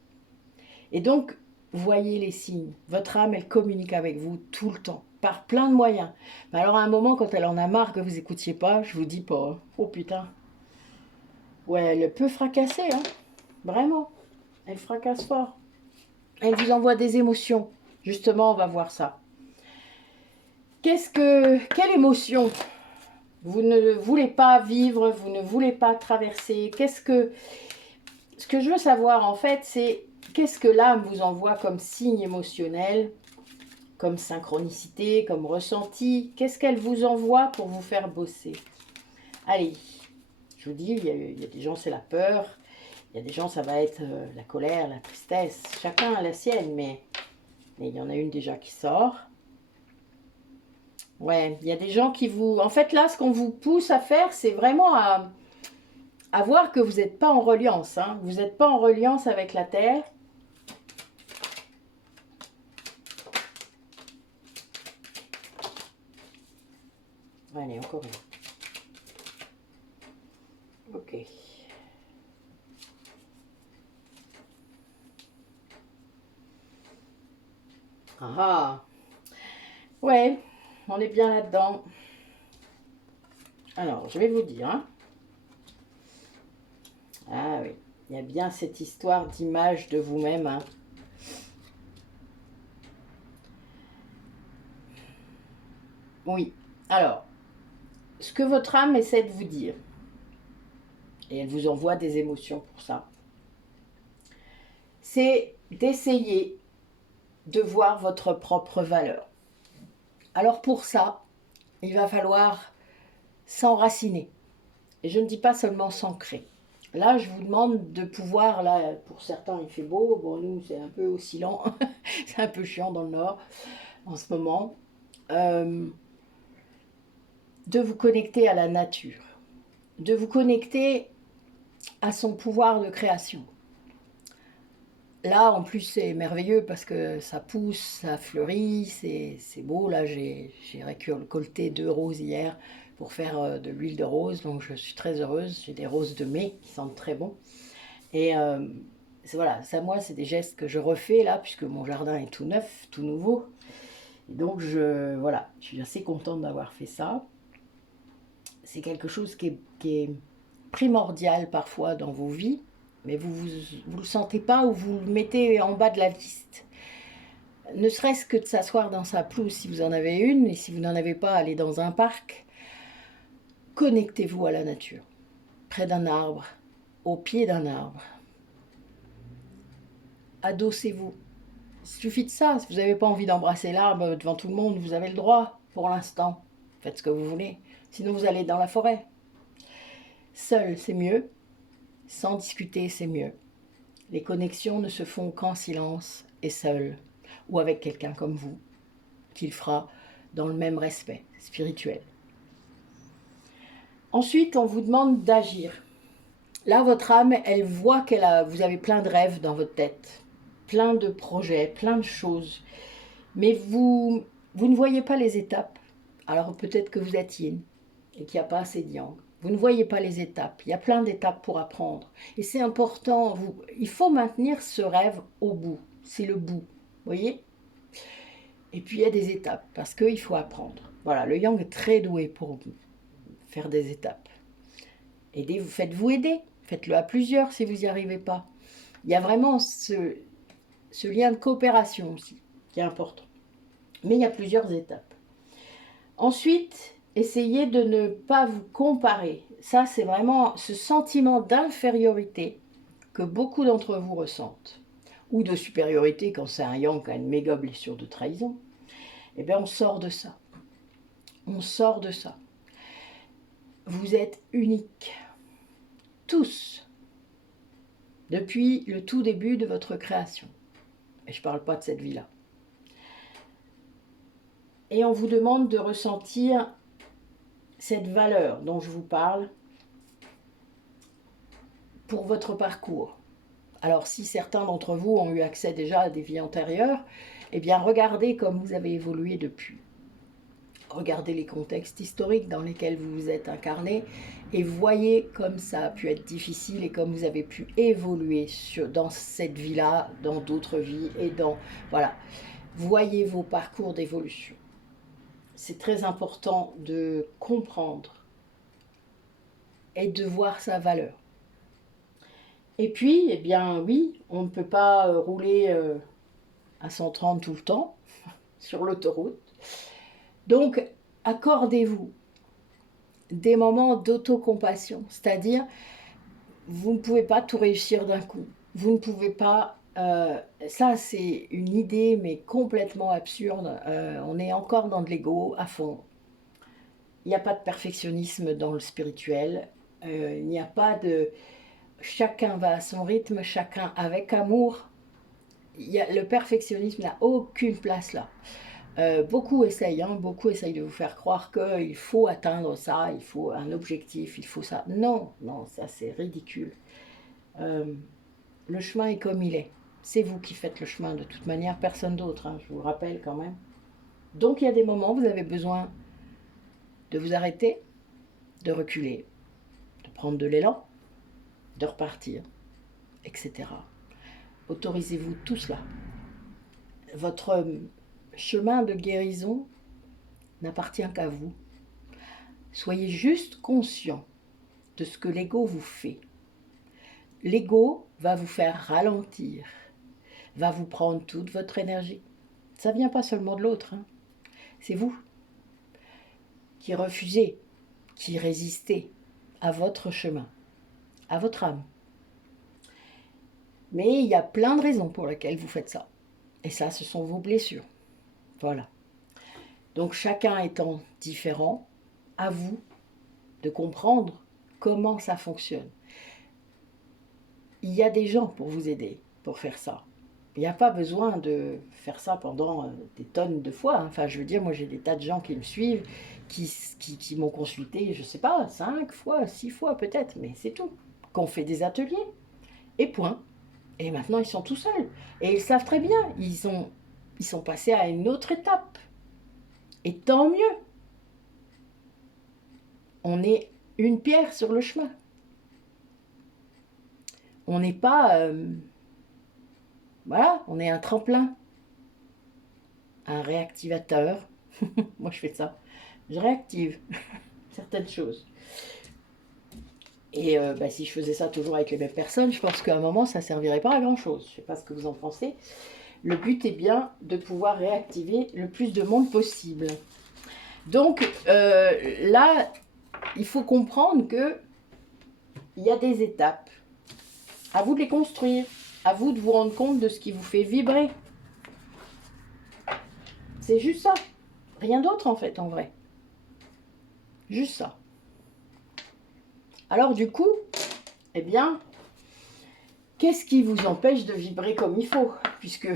Et donc, voyez les signes. Votre âme, elle communique avec vous tout le temps, par plein de moyens. Mais alors, à un moment, quand elle en a marre que vous écoutiez pas, je vous dis pas. Hein. Oh putain. Ouais, elle peut fracasser, hein. Vraiment. Elle fracasse fort. Elle vous envoie des émotions. Justement, on va voir ça. Quelle émotion vous ne voulez pas vivre, vous ne voulez pas traverser? Ce que je veux savoir en fait, c'est qu'est-ce que l'âme vous envoie comme signe émotionnel, comme synchronicité, comme ressenti? Qu'est-ce qu'elle vous envoie pour vous faire bosser? Allez, je vous dis, il y a des gens c'est la peur, il y a des gens ça va être la colère, la tristesse, chacun a la sienne, mais il y en a une déjà qui sort. Ouais, il y a des gens qui vous... En fait, là, ce qu'on vous pousse à faire, c'est vraiment à voir que vous n'êtes pas en reliance. Hein. Vous n'êtes pas en reliance avec la Terre. Allez, encore une. Ok. Ah ah. Ouais, on est bien là-dedans. Alors, je vais vous dire. Hein. Ah oui, il y a bien cette histoire d'image de vous-même. Hein. Oui. Alors, ce que votre âme essaie de vous dire, et elle vous envoie des émotions pour ça, c'est d'essayer de voir votre propre valeur. Alors pour ça, il va falloir s'enraciner. Et je ne dis pas seulement s'ancrer. Là, je vous demande de pouvoir, là, pour certains, il fait beau. Bon, nous, c'est un peu oscillant. C'est un peu chiant dans le nord en ce moment. Euh, de vous connecter à la nature. De vous connecter à son pouvoir de création. Là, en plus, c'est merveilleux parce que ça pousse, ça fleurit, c'est beau. Là, j'ai récolté 2 roses hier pour faire de l'huile de rose, donc je suis très heureuse. J'ai des roses de mai qui sentent très bon. Et voilà, ça, moi, c'est des gestes que je refais là, puisque mon jardin est tout neuf, tout nouveau. Et donc, voilà, je suis assez contente d'avoir fait ça. C'est quelque chose qui est primordial parfois dans vos vies, mais vous ne le sentez pas ou vous le mettez en bas de la liste. Ne serait-ce que de s'asseoir dans sa pelouse si vous en avez une, et si vous n'en avez pas, allez dans un parc. Connectez-vous à la nature, près d'un arbre, au pied d'un arbre. Adossez-vous. Il suffit de ça. Si vous n'avez pas envie d'embrasser l'arbre devant tout le monde, vous avez le droit pour l'instant. Faites ce que vous voulez. Sinon, vous allez dans la forêt. Seul, c'est mieux. Sans discuter, c'est mieux. Les connexions ne se font qu'en silence et seul, ou avec quelqu'un comme vous, qui le fera dans le même respect spirituel. Ensuite, on vous demande d'agir. Là, votre âme, elle voit vous avez plein de rêves dans votre tête, plein de projets, plein de choses, mais vous ne voyez pas les étapes. Alors peut-être que vous êtes yin et qu'il n'y a pas assez de yang. Vous ne voyez pas les étapes. Il y a plein d'étapes pour apprendre. Et c'est important. Il faut maintenir ce rêve au bout. C'est le bout. Vous voyez? Et puis il y a des étapes parce qu'il faut apprendre. Voilà, le yang est très doué pour faire des étapes. Faites-vous aider. Faites-le à plusieurs si vous n'y arrivez pas. Il y a vraiment ce lien de coopération aussi qui est important. Mais il y a plusieurs étapes. Ensuite, essayez de ne pas vous comparer. Ça, c'est vraiment ce sentiment d'infériorité que beaucoup d'entre vous ressentent. Ou de supériorité quand c'est un yang qui a une méga blessure de trahison. Eh bien, on sort de ça. On sort de ça. Vous êtes uniques. Tous. Depuis le tout début de votre création. Et je ne parle pas de cette vie-là. Et on vous demande de ressentir cette valeur dont je vous parle pour votre parcours. Alors si certains d'entre vous ont eu accès déjà à des vies antérieures, eh bien regardez comme vous avez évolué depuis. Regardez les contextes historiques dans lesquels vous vous êtes incarné et voyez comme ça a pu être difficile et comme vous avez pu évoluer dans cette vie-là, dans d'autres vies et dans... Voilà, voyez vos parcours d'évolution. C'est très important de comprendre et de voir sa valeur. Et puis, eh bien oui, on ne peut pas rouler à 130 tout le temps sur l'autoroute. Donc, accordez-vous des moments d'autocompassion, c'est-à-dire, vous ne pouvez pas tout réussir d'un coup. Vous ne pouvez pas... ça, c'est une idée, mais complètement absurde. On est encore dans de l'ego à fond. Il n'y a pas de perfectionnisme dans le spirituel. Il n'y a pas de... Chacun va à son rythme, chacun avec amour. Le perfectionnisme n'a aucune place là. Beaucoup essayent, hein, beaucoup essayent de vous faire croire qu'il faut atteindre ça, il faut un objectif, il faut ça. Non, non, ça c'est ridicule. Euh, le chemin est comme il est. C'est vous qui faites le chemin de toute manière, personne d'autre, hein, je vous rappelle quand même. Donc il y a des moments où vous avez besoin de vous arrêter, de reculer, de prendre de l'élan, de repartir, etc. Autorisez-vous tout cela. Votre chemin de guérison n'appartient qu'à vous. Soyez juste conscient de ce que l'ego vous fait. L'ego va vous faire ralentir, va vous prendre toute votre énergie. Ça ne vient pas seulement de l'autre, hein. C'est vous qui refusez, qui résistez à votre chemin, à votre âme. Mais il y a plein de raisons pour lesquelles vous faites ça. Et ça, ce sont vos blessures. Voilà. Donc chacun étant différent, à vous de comprendre comment ça fonctionne. Il y a des gens pour vous aider, pour faire ça. Il n'y a pas besoin de faire ça pendant des tonnes de fois. Enfin, je veux dire, moi j'ai des tas de gens qui me suivent, qui m'ont consulté, je ne sais pas, 5 fois, 6 fois peut-être, mais c'est tout. Qu'on fait des ateliers, et point. Et maintenant, ils sont tout seuls. Et ils savent très bien, ils sont passés à une autre étape. Et tant mieux. On est une pierre sur le chemin. On n'est pas... voilà, on est un tremplin. Un réactivateur. Moi, je fais ça. Je réactive certaines choses. Et si je faisais ça toujours avec les mêmes personnes, je pense qu'à un moment, ça ne servirait pas à grand-chose. Je ne sais pas ce que vous en pensez. Le but est bien de pouvoir réactiver le plus de monde possible. Donc là, il faut comprendre qu'il y a des étapes. À vous de les construire. À vous de vous rendre compte de ce qui vous fait vibrer. C'est juste ça. Rien d'autre en fait, en vrai. Juste ça. Alors du coup, eh bien, qu'est-ce qui vous empêche de vibrer comme il faut? Puisque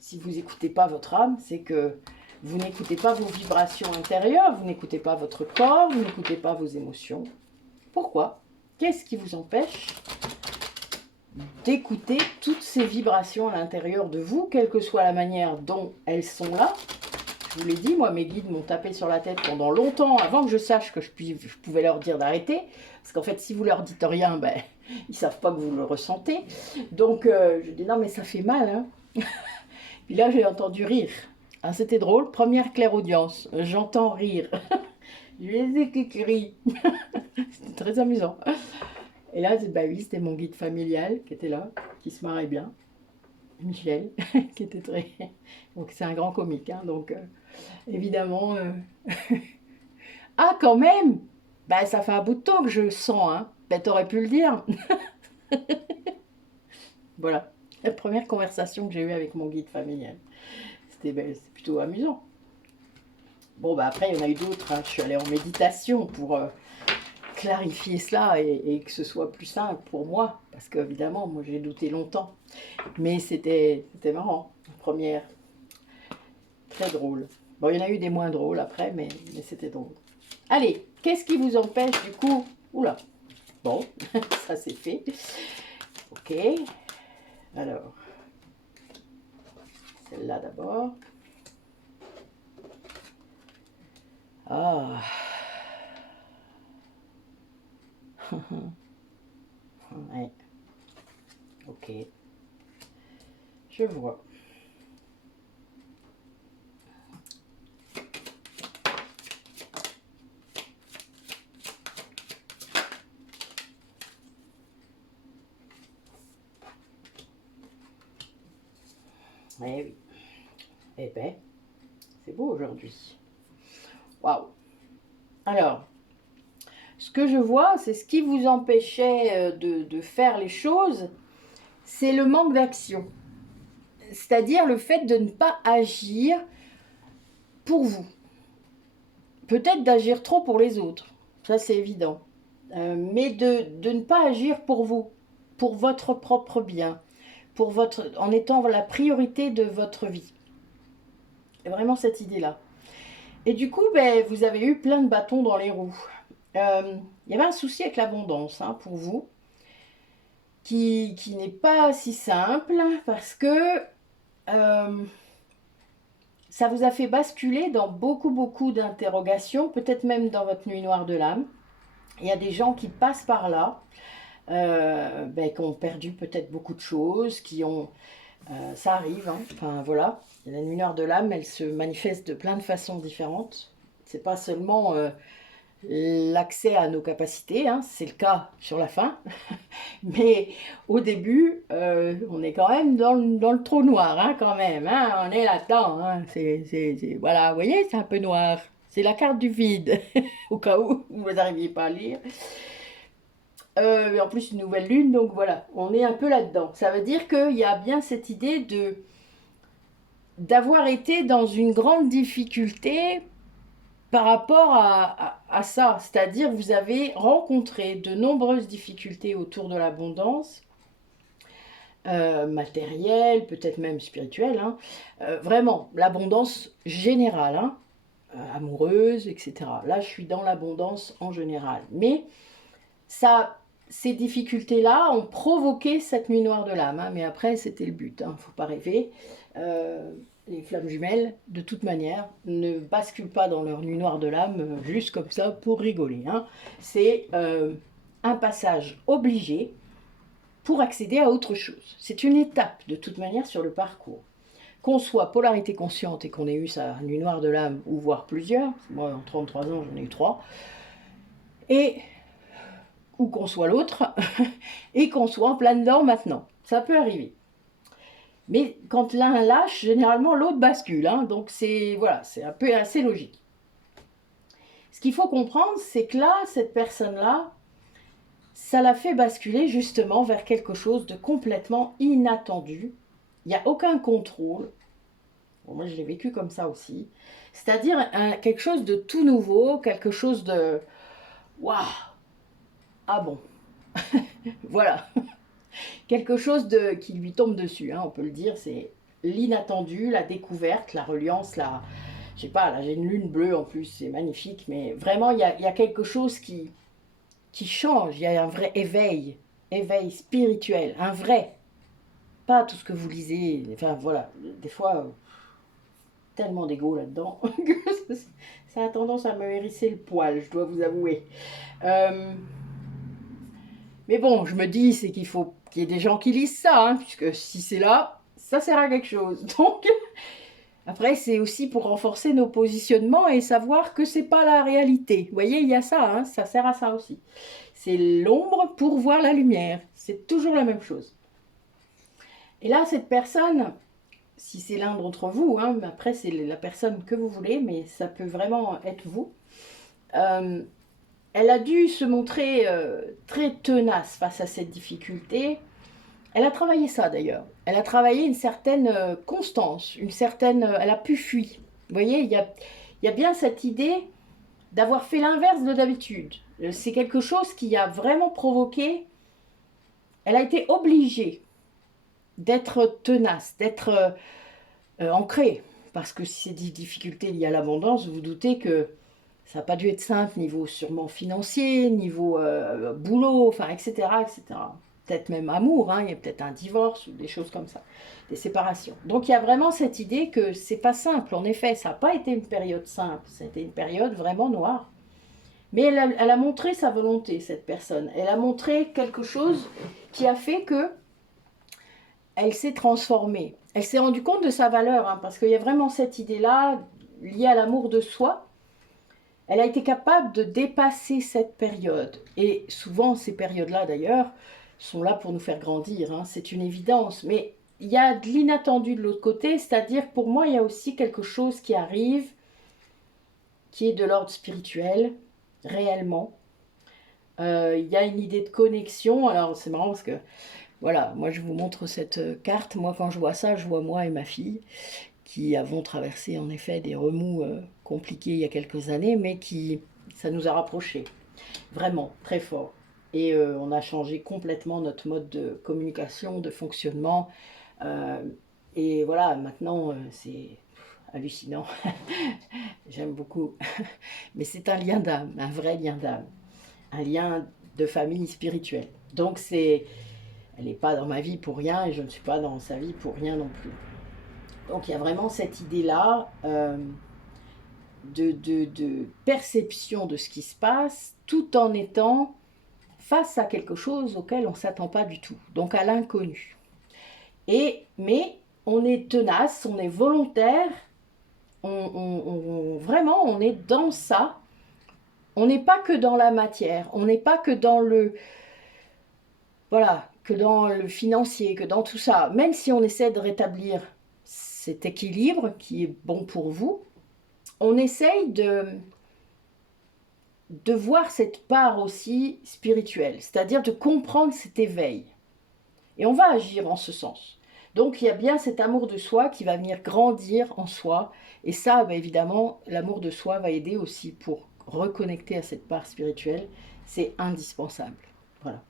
si vous n'écoutez pas votre âme, c'est que vous n'écoutez pas vos vibrations intérieures, vous n'écoutez pas votre corps, vous n'écoutez pas vos émotions. Pourquoi? Qu'est-ce qui vous empêche d'écouter toutes ces vibrations à l'intérieur de vous, quelle que soit la manière dont elles sont là? Je vous l'ai dit, moi, mes guides m'ont tapé sur la tête pendant longtemps, avant que je sache que je pouvais leur dire d'arrêter. Parce qu'en fait, si vous leur dites rien, ben, ils ne savent pas que vous le ressentez. Donc, je dis, non, mais ça fait mal, hein. Puis là, j'ai entendu rire. Ah, c'était drôle, première clairaudience, j'entends rire. Je les ai qui rient. C'était très amusant. Et là, bah oui, c'était mon guide familial qui était là, qui se marrait bien. Michel, qui était très... Donc c'est un grand comique, hein, donc évidemment... Ah, quand même! Bah, ça fait un bout de temps que je sens, hein. Bah, t'aurais pu le dire. Voilà, la première conversation que j'ai eue avec mon guide familial. C'était plutôt amusant. Bon, bah après, il y en a eu d'autres, hein. Je suis allée en méditation pour clarifier cela et que ce soit plus simple pour moi. Parce qu'évidemment, moi, j'ai douté longtemps. Mais c'était marrant, première. Très drôle. Bon, il y en a eu des moins drôles après, mais c'était drôle. Allez, qu'est-ce qui vous empêche du coup? Oula, bon, ça c'est fait. Ok, alors, celle-là d'abord. Ah. Ouais. Ok, je vois. Eh oui. Eh ben, c'est beau aujourd'hui. Waouh. Alors, ce que je vois, c'est ce qui vous empêchait de faire les choses, c'est le manque d'action. C'est-à-dire le fait de ne pas agir pour vous. Peut-être d'agir trop pour les autres, ça c'est évident. Mais de ne pas agir pour vous, pour votre propre bien, en étant la priorité de votre vie. Il y a vraiment cette idée-là. Et du coup, ben, vous avez eu plein de bâtons dans les roues. Il y avait un souci avec l'abondance hein, pour vous, qui n'est pas si simple, parce que ça vous a fait basculer dans beaucoup d'interrogations, peut-être même dans votre nuit noire de l'âme. Il y a des gens qui passent par là, ben, qui ont perdu peut-être beaucoup de choses, qui ont... ça arrive, hein. Enfin voilà. La nuit noire de l'âme, elle se manifeste de plein de façons différentes. C'est pas seulement l'accès à nos capacités, hein, c'est le cas sur la fin, mais au début, on est quand même dans le trou noir, hein, quand même, hein, on est là-dedans, hein, voilà, vous voyez, c'est un peu noir, c'est la carte du vide, au cas où vous n'arriviez pas à lire. Et en plus, une nouvelle lune, donc voilà, on est un peu là-dedans. Ça veut dire qu'il y a bien cette idée d'avoir été dans une grande difficulté par rapport à ça, c'est-à-dire vous avez rencontré de nombreuses difficultés autour de l'abondance, matérielle, peut-être même spirituelle, hein. Vraiment, l'abondance générale, hein, amoureuse, etc. Là, je suis dans l'abondance en général. Mais ça, ces difficultés-là ont provoqué cette nuit noire de l'âme, hein, mais après, c'était le but, hein, faut pas rêver. Les flammes jumelles, de toute manière, ne basculent pas dans leur nuit noire de l'âme juste comme ça pour rigoler, hein. C'est un passage obligé pour accéder à autre chose. C'est une étape, de toute manière, sur le parcours. Qu'on soit polarité consciente et qu'on ait eu sa nuit noire de l'âme, ou voire plusieurs, moi en 33 ans j'en ai eu 3, et ou qu'on soit l'autre, et qu'on soit en plein dedans maintenant. Ça peut arriver. Mais quand l'un lâche, généralement l'autre bascule, hein, donc c'est voilà, c'est un peu assez logique. Ce qu'il faut comprendre, c'est que là, cette personne-là, ça l'a fait basculer justement vers quelque chose de complètement inattendu. Il n'y a aucun contrôle. Bon, moi, je l'ai vécu comme ça aussi. C'est-à-dire quelque chose de tout nouveau, quelque chose de... Waouh! Ah bon? Voilà. Quelque chose qui lui tombe dessus, hein, on peut le dire. C'est l'inattendu, la découverte, la reliance, je sais pas, là j'ai une lune bleue en plus, c'est magnifique. Mais vraiment, il y a quelque chose qui change. Il y a un vrai éveil spirituel, un vrai. Pas tout ce que vous lisez. Enfin voilà, des fois... tellement d'ego là-dedans que ça a tendance à me hérisser le poil, je dois vous avouer. Mais bon, je me dis, c'est qu'il faut qu'il y ait des gens qui lisent ça, hein, puisque si c'est là, ça sert à quelque chose. Donc, après, c'est aussi pour renforcer nos positionnements et savoir que c'est pas la réalité. Vous voyez, il y a ça, hein, ça sert à ça aussi. C'est l'ombre pour voir la lumière. C'est toujours la même chose. Et là, cette personne, si c'est l'un d'entre vous, hein, après c'est la personne que vous voulez, mais ça peut vraiment être vous. Elle a dû se montrer très tenace face à cette difficulté. Elle a travaillé ça d'ailleurs. Elle a travaillé une certaine constance, une certaine... elle a pu fuir. Vous voyez, il y a bien cette idée d'avoir fait l'inverse de d'habitude. C'est quelque chose qui a vraiment provoqué... Elle a été obligée d'être tenace, d'être ancrée. Parce que si c'est des difficultés liées à l'abondance, vous vous doutez que ça n'a pas dû être simple niveau sûrement financier, niveau boulot, enfin, etc., etc. Peut-être même amour, hein, il y a peut-être un divorce ou des choses comme ça, des séparations. Donc il y a vraiment cette idée que c'est pas simple, en effet, ça n'a pas été une période simple, c'était une période vraiment noire. Mais elle a montré sa volonté, cette personne. Elle a montré quelque chose qui a fait que elle s'est transformée. Elle s'est rendue compte de sa valeur, hein, parce qu'il y a vraiment cette idée-là liée à l'amour de soi. Elle a été capable de dépasser cette période. Et souvent, ces périodes-là, d'ailleurs, sont là pour nous faire grandir, hein, c'est une évidence. Mais il y a de l'inattendu de l'autre côté, c'est-à-dire, pour moi, il y a aussi quelque chose qui arrive, qui est de l'ordre spirituel, réellement. Il y a une idée de connexion. Alors, c'est marrant parce que, voilà, moi, je vous montre cette carte. Moi, quand je vois ça, je vois moi et ma fille, qui avons traversé, en effet, des remous compliqués il y a quelques années, mais ça nous a rapprochés, vraiment, très fort. Et on a changé complètement notre mode de communication, de fonctionnement. Et voilà, maintenant, c'est hallucinant. J'aime beaucoup. Mais c'est un lien d'âme, un vrai lien d'âme. Un lien de famille spirituelle. Donc elle n'est pas dans ma vie pour rien et je ne suis pas dans sa vie pour rien non plus. Donc il y a vraiment cette idée-là de perception de ce qui se passe tout en étant face à quelque chose auquel on ne s'attend pas du tout. Donc à l'inconnu. Mais on est tenace, on est volontaire, vraiment on est dans ça. On n'est pas que dans la matière, on n'est pas que dans que dans le financier, que dans tout ça. Même si on essaie de rétablir cet équilibre qui est bon pour vous, on essaye de voir cette part aussi spirituelle, c'est-à-dire de comprendre cet éveil. Et on va agir en ce sens. Donc il y a bien cet amour de soi qui va venir grandir en soi. Et ça, évidemment, l'amour de soi va aider aussi pour reconnecter à cette part spirituelle. C'est indispensable. Voilà.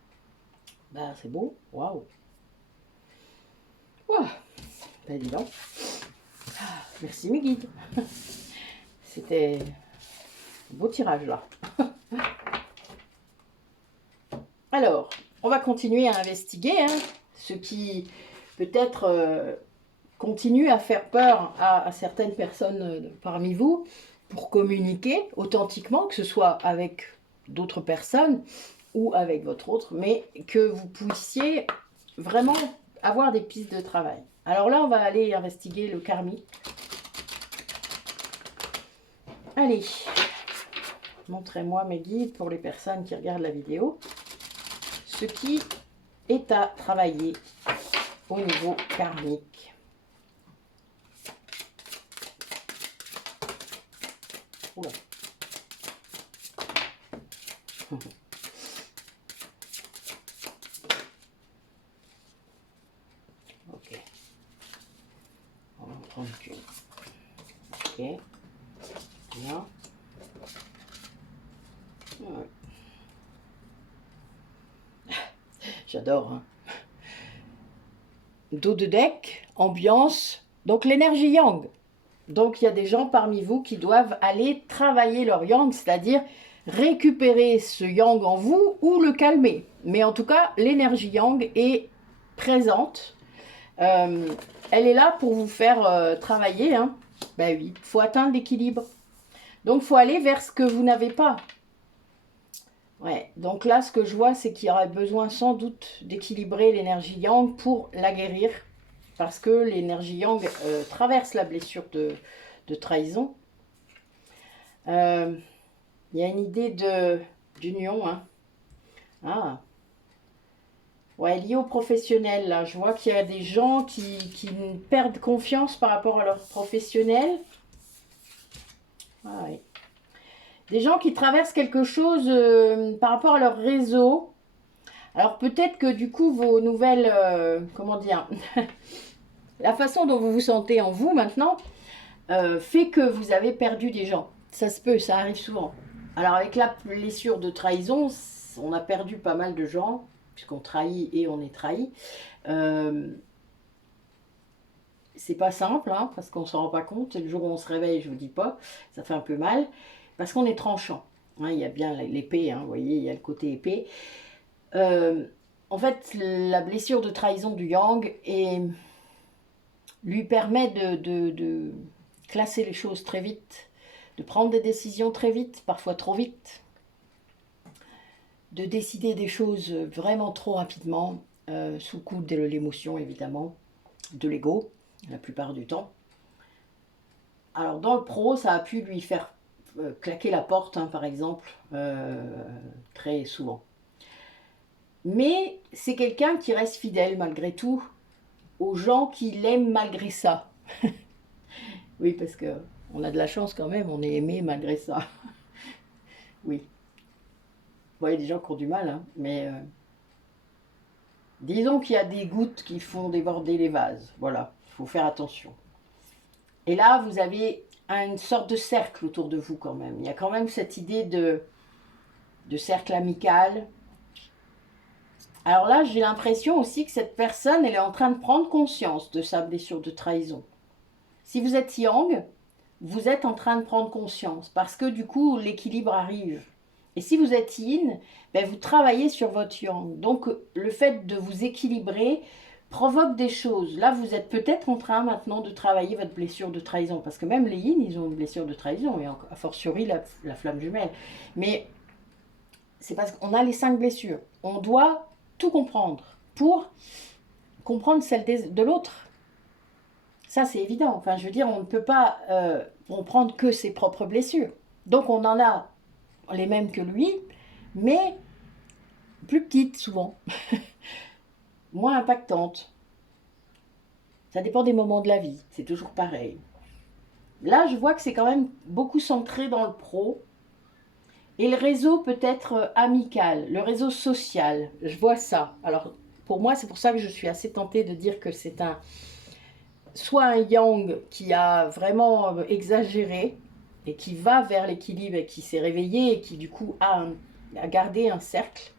C'est beau. Waouh. Wow. Pas évident. Merci mes guides. C'était un beau tirage là. Alors, on va continuer à investiguer ce qui peut-être continue à faire peur à certaines personnes parmi vous pour communiquer authentiquement, que ce soit avec d'autres personnes ou avec votre autre, mais que vous puissiez vraiment avoir des pistes de travail. Alors là, on va aller investiguer le karmique. Allez, montrez-moi mes guides pour les personnes qui regardent la vidéo. Ce qui est à travailler au niveau karmique. Oula. Ok. On va en prendre qu'une. Ok. Bien. Ouais. J'adore. Hein. Dos de deck, ambiance, donc l'énergie yang. Donc il y a des gens parmi vous qui doivent aller travailler leur yang, c'est-à-dire récupérer ce yang en vous ou le calmer. Mais en tout cas, l'énergie yang est présente. Elle est là pour vous faire travailler. Hein. Ben oui, il faut atteindre l'équilibre. Donc il faut aller vers ce que vous n'avez pas. Ouais, donc là, ce que je vois, c'est qu'il y aurait besoin sans doute d'équilibrer l'énergie yang pour la guérir. Parce que l'énergie yang traverse la blessure de trahison. Il y a une idée d'union. Hein. Ah. Ouais, lié au professionnel, là. Je vois qu'il y a des gens qui perdent confiance par rapport à leur professionnel. Ah, oui. Des gens qui traversent quelque chose par rapport à leur réseau. Alors peut-être que du coup, vos nouvelles... comment dire la façon dont vous vous sentez en vous maintenant fait que vous avez perdu des gens. Ça se peut, ça arrive souvent. Alors avec la blessure de trahison, on a perdu pas mal de gens, puisqu'on trahit et on est trahi. C'est pas simple, hein, parce qu'on s'en rend pas compte. Le jour où on se réveille, je vous dis pas, ça fait un peu mal, parce qu'on est tranchant. Hein, il y a bien l'épée, hein, vous voyez, il y a le côté épée. En fait, la blessure de trahison du yang lui permet de classer les choses très vite, de prendre des décisions très vite, parfois trop vite, de décider des choses vraiment trop rapidement, sous le coup de l'émotion évidemment, de l'ego, la plupart du temps. Alors dans le pro, ça a pu lui faire claquer la porte, hein, par exemple, très souvent. Mais c'est quelqu'un qui reste fidèle malgré tout aux gens qui l'aiment malgré ça. Oui, parce que on a de la chance quand même, on est aimé malgré ça. Oui. Bon, il y a des gens qui ont du mal, hein, mais disons qu'il y a des gouttes qui font déborder les vases. Voilà, il faut faire attention. Et là, vous avez une sorte de cercle autour de vous quand même. Il y a quand même cette idée de cercle amical. Alors là, j'ai l'impression aussi que cette personne, elle est en train de prendre conscience de sa blessure de trahison. Si vous êtes yang, vous êtes en train de prendre conscience parce que du coup, l'équilibre arrive. Et si vous êtes yin, ben vous travaillez sur votre yang. Donc, le fait de vous équilibrer provoque des choses. Là, vous êtes peut-être en train maintenant de travailler votre blessure de trahison. Parce que même les yin, ils ont une blessure de trahison. Et a fortiori, la flamme jumelle. Mais c'est parce qu'on a les 5 blessures. On doit tout comprendre pour comprendre celle de l'autre. Ça, c'est évident. Enfin, je veux dire, on ne peut pas comprendre que ses propres blessures. Donc, on en a les mêmes que lui, mais plus petites souvent, moins impactantes. Ça dépend des moments de la vie, c'est toujours pareil. Là, je vois que c'est quand même beaucoup centré dans le pro. Et le réseau peut être amical, le réseau social, je vois ça. Alors, pour moi, c'est pour ça que je suis assez tentée de dire que c'est soit un yang qui a vraiment exagéré et qui va vers l'équilibre et qui s'est réveillé et qui du coup a gardé un cercle,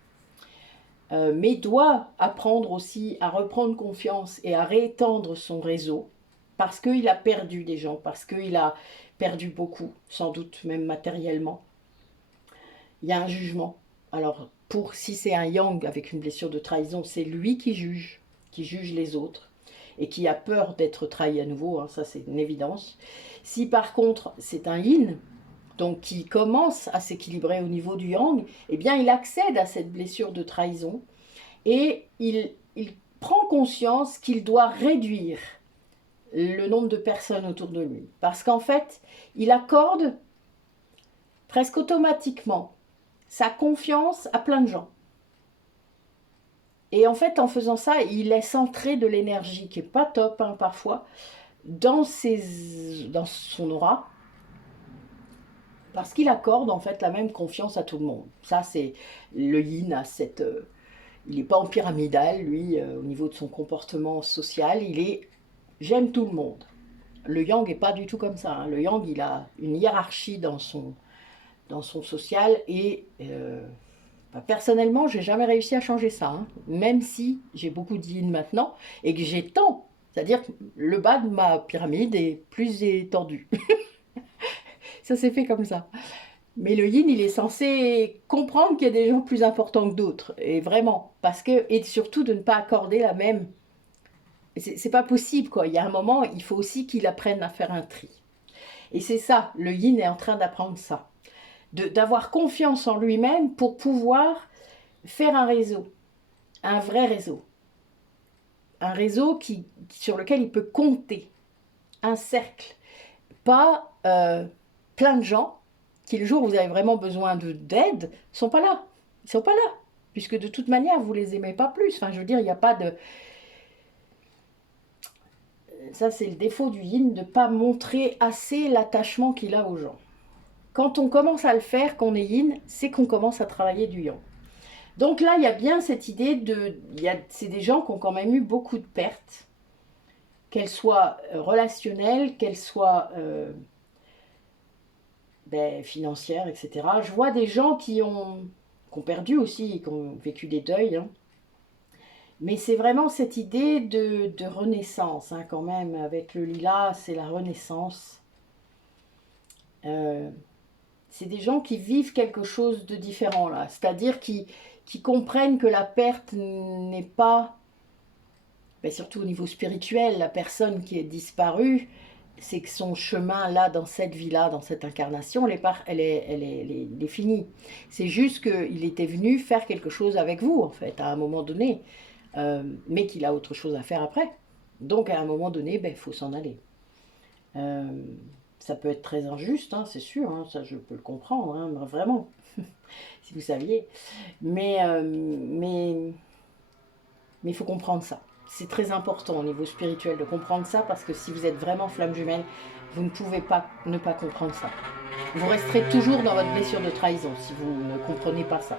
mais doit apprendre aussi à reprendre confiance et à réétendre son réseau parce qu'il a perdu des gens, parce qu'il a perdu beaucoup, sans doute même matériellement. Il y a un jugement. Alors, si c'est un yang avec une blessure de trahison, c'est lui qui juge les autres et qui a peur d'être trahi à nouveau, hein, ça c'est une évidence. Si par contre c'est un yin, donc qui commence à s'équilibrer au niveau du yang, eh bien il accède à cette blessure de trahison et il prend conscience qu'il doit réduire le nombre de personnes autour de lui. Parce qu'en fait, il accorde presque automatiquement sa confiance à plein de gens. Et en fait, en faisant ça, il laisse entrer de l'énergie qui n'est pas top, hein, parfois, dans son aura, parce qu'il accorde en fait la même confiance à tout le monde. Ça, c'est le yin à cette... il n'est pas en pyramidal, lui, au niveau de son comportement social, il est « j'aime tout le monde ». Le yang n'est pas du tout comme ça, hein. Le yang, il a une hiérarchie dans son social et... personnellement, j'ai jamais réussi à changer ça, hein. Même si j'ai beaucoup de yin maintenant et que j'ai tant, c'est-à-dire que le bas de ma pyramide est plus étendu. Ça s'est fait comme ça. Mais le yin, il est censé comprendre qu'il y a des gens plus importants que d'autres, et vraiment, parce que et surtout de ne pas accorder la même. C'est pas possible, quoi. Il y a un moment, il faut aussi qu'il apprenne à faire un tri. Et c'est ça, le yin est en train d'apprendre ça, d'avoir confiance en lui-même pour pouvoir faire un réseau, un vrai réseau. Un réseau sur lequel il peut compter, un cercle. Pas plein de gens qui, le jour où vous avez vraiment besoin d'aide, ne sont pas là. Ils ne sont pas là. Puisque de toute manière, vous ne les aimez pas plus. Enfin, je veux dire, il n'y a pas de... Ça, c'est le défaut du yin, de ne pas montrer assez l'attachement qu'il a aux gens. Quand on commence à le faire, qu'on est yin, c'est qu'on commence à travailler du yang. Donc là, il y a bien cette idée c'est des gens qui ont quand même eu beaucoup de pertes, qu'elles soient relationnelles, qu'elles soient financières, etc. Je vois des gens qui ont perdu aussi, qui ont vécu des deuils, hein. Mais c'est vraiment cette idée de renaissance, hein, quand même. Avec le lilas, c'est la renaissance. C'est des gens qui vivent quelque chose de différent, là. C'est-à-dire qui comprennent que la perte n'est pas... surtout au niveau spirituel, la personne qui est disparue, c'est que son chemin, là, dans cette vie-là, dans cette incarnation, elle est finie. C'est juste qu'il était venu faire quelque chose avec vous, en fait, à un moment donné. Mais qu'il a autre chose à faire après. Donc à un moment donné, il faut s'en aller. Ça peut être très injuste, hein, c'est sûr, hein, ça je peux le comprendre, hein, vraiment, si vous saviez. Mais il faut comprendre ça. C'est très important au niveau spirituel de comprendre ça, parce que si vous êtes vraiment flamme jumelle, vous ne pouvez pas ne pas comprendre ça. Vous resterez toujours dans votre blessure de trahison si vous ne comprenez pas ça.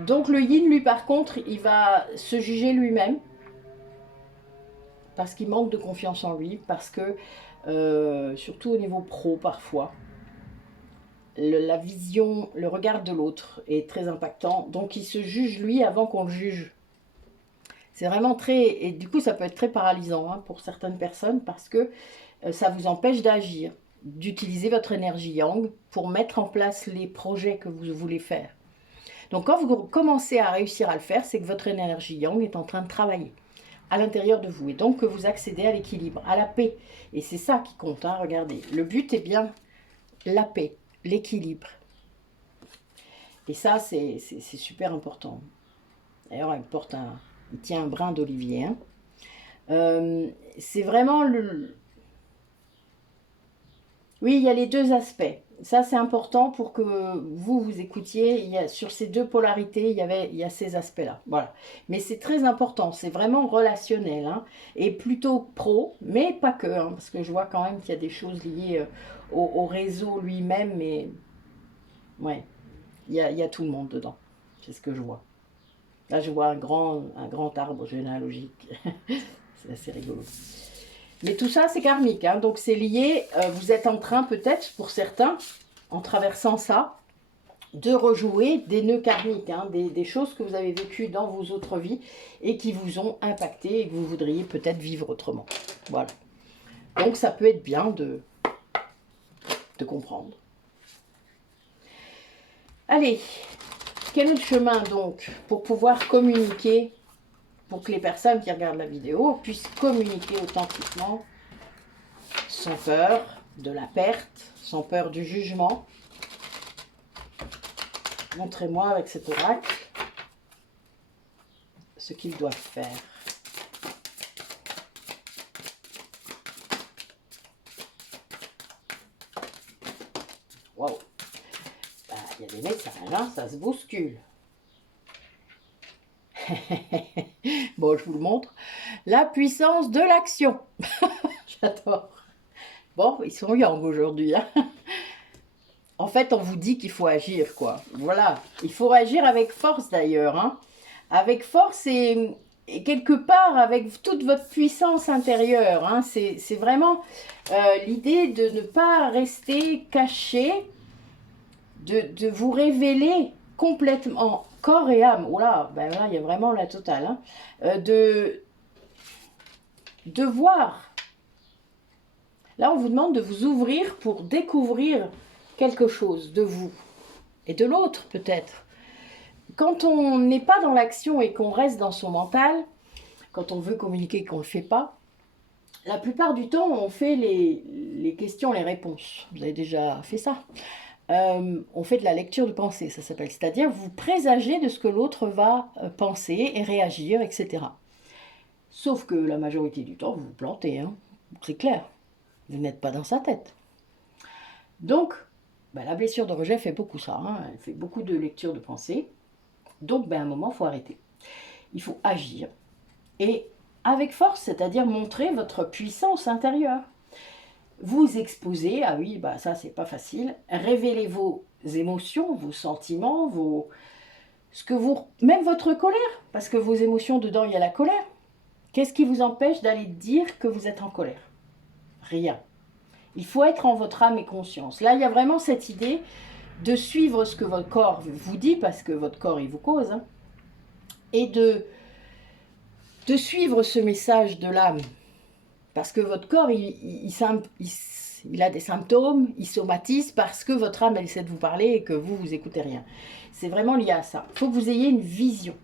Donc le yin, lui, par contre, il va se juger lui-même parce qu'il manque de confiance en lui, parce que, surtout au niveau pro, parfois, la vision, le regard de l'autre est très impactant. Donc il se juge lui avant qu'on le juge. C'est vraiment très... Et du coup, ça peut être très paralysant hein, pour certaines personnes parce que ça vous empêche d'agir, d'utiliser votre énergie yang pour mettre en place les projets que vous voulez faire. Donc quand vous commencez à réussir à le faire, c'est que votre énergie yang est en train de travailler à l'intérieur de vous et donc que vous accédez à l'équilibre, à la paix. Et c'est ça qui compte, hein, regardez. Le but est bien la paix, l'équilibre. Et ça, c'est super important. D'ailleurs, il tient un brin d'olivier. Hein. C'est vraiment le... Oui, il y a les deux aspects. Ça, c'est important pour que vous écoutiez. Sur ces deux polarités, il y a ces aspects-là. Voilà. Mais c'est très important. C'est vraiment relationnel. Hein, et plutôt pro, mais pas que. Hein, parce que je vois quand même qu'il y a des choses liées au réseau lui-même. Mais ouais, il y a tout le monde dedans. C'est ce que je vois. Là, je vois un grand arbre généalogique. C'est assez rigolo. Mais tout ça, c'est karmique. Hein, donc, c'est lié. Vous êtes en train, peut-être, pour certains, en traversant ça, de rejouer des nœuds karmiques, hein, des choses que vous avez vécues dans vos autres vies et qui vous ont impacté et que vous voudriez peut-être vivre autrement. Voilà. Donc, ça peut être bien de comprendre. Allez, quel est le chemin, donc, pour pouvoir communiquer, pour que les personnes qui regardent la vidéo puissent communiquer authentiquement, sans peur de la perte, sans peur du jugement. Montrez-moi avec cet oracle ce qu'ils doivent faire. Waouh! Il y a des messages, hein, ça se bouscule. Bon, je vous le montre. La puissance de l'action. J'adore. Bon, ils sont yang aujourd'hui. Hein. En fait, on vous dit qu'il faut agir, quoi. Voilà. Il faut agir avec force, d'ailleurs. Hein. Avec force et quelque part avec toute votre puissance intérieure. Hein. C'est vraiment l'idée de ne pas rester caché, de vous révéler complètement, corps et âme. Oula, ben là, il y a vraiment la totale. Hein. De voir. Là, on vous demande de vous ouvrir pour découvrir quelque chose de vous et de l'autre peut-être. Quand on n'est pas dans l'action et qu'on reste dans son mental, quand on veut communiquer et qu'on ne le fait pas, la plupart du temps, on fait les questions, les réponses. Vous avez déjà fait ça. On fait de la lecture de pensée, ça s'appelle. C'est-à-dire, vous présagez de ce que l'autre va penser et réagir, etc. Sauf que la majorité du temps, vous vous plantez. Hein. C'est clair. Vous n'êtes pas dans sa tête. Donc, la blessure de rejet fait beaucoup ça. Hein. Elle fait beaucoup de lecture de pensée. Donc, à un moment, il faut arrêter. Il faut agir. Et avec force, c'est-à-dire montrer votre puissance intérieure. Vous exposer, ah oui, ça c'est pas facile, révélez vos émotions, vos sentiments, même votre colère, parce que vos émotions, dedans, il y a la colère. Qu'est-ce qui vous empêche d'aller dire que vous êtes en colère? Rien. Il faut être en votre âme et conscience. Là, il y a vraiment cette idée de suivre ce que votre corps vous dit, parce que votre corps, il vous cause, hein, et de suivre ce message de l'âme. Parce que votre corps, il a des symptômes, il somatise parce que votre âme, elle essaie de vous parler et que vous écoutez rien. C'est vraiment lié à ça. Il faut que vous ayez une vision.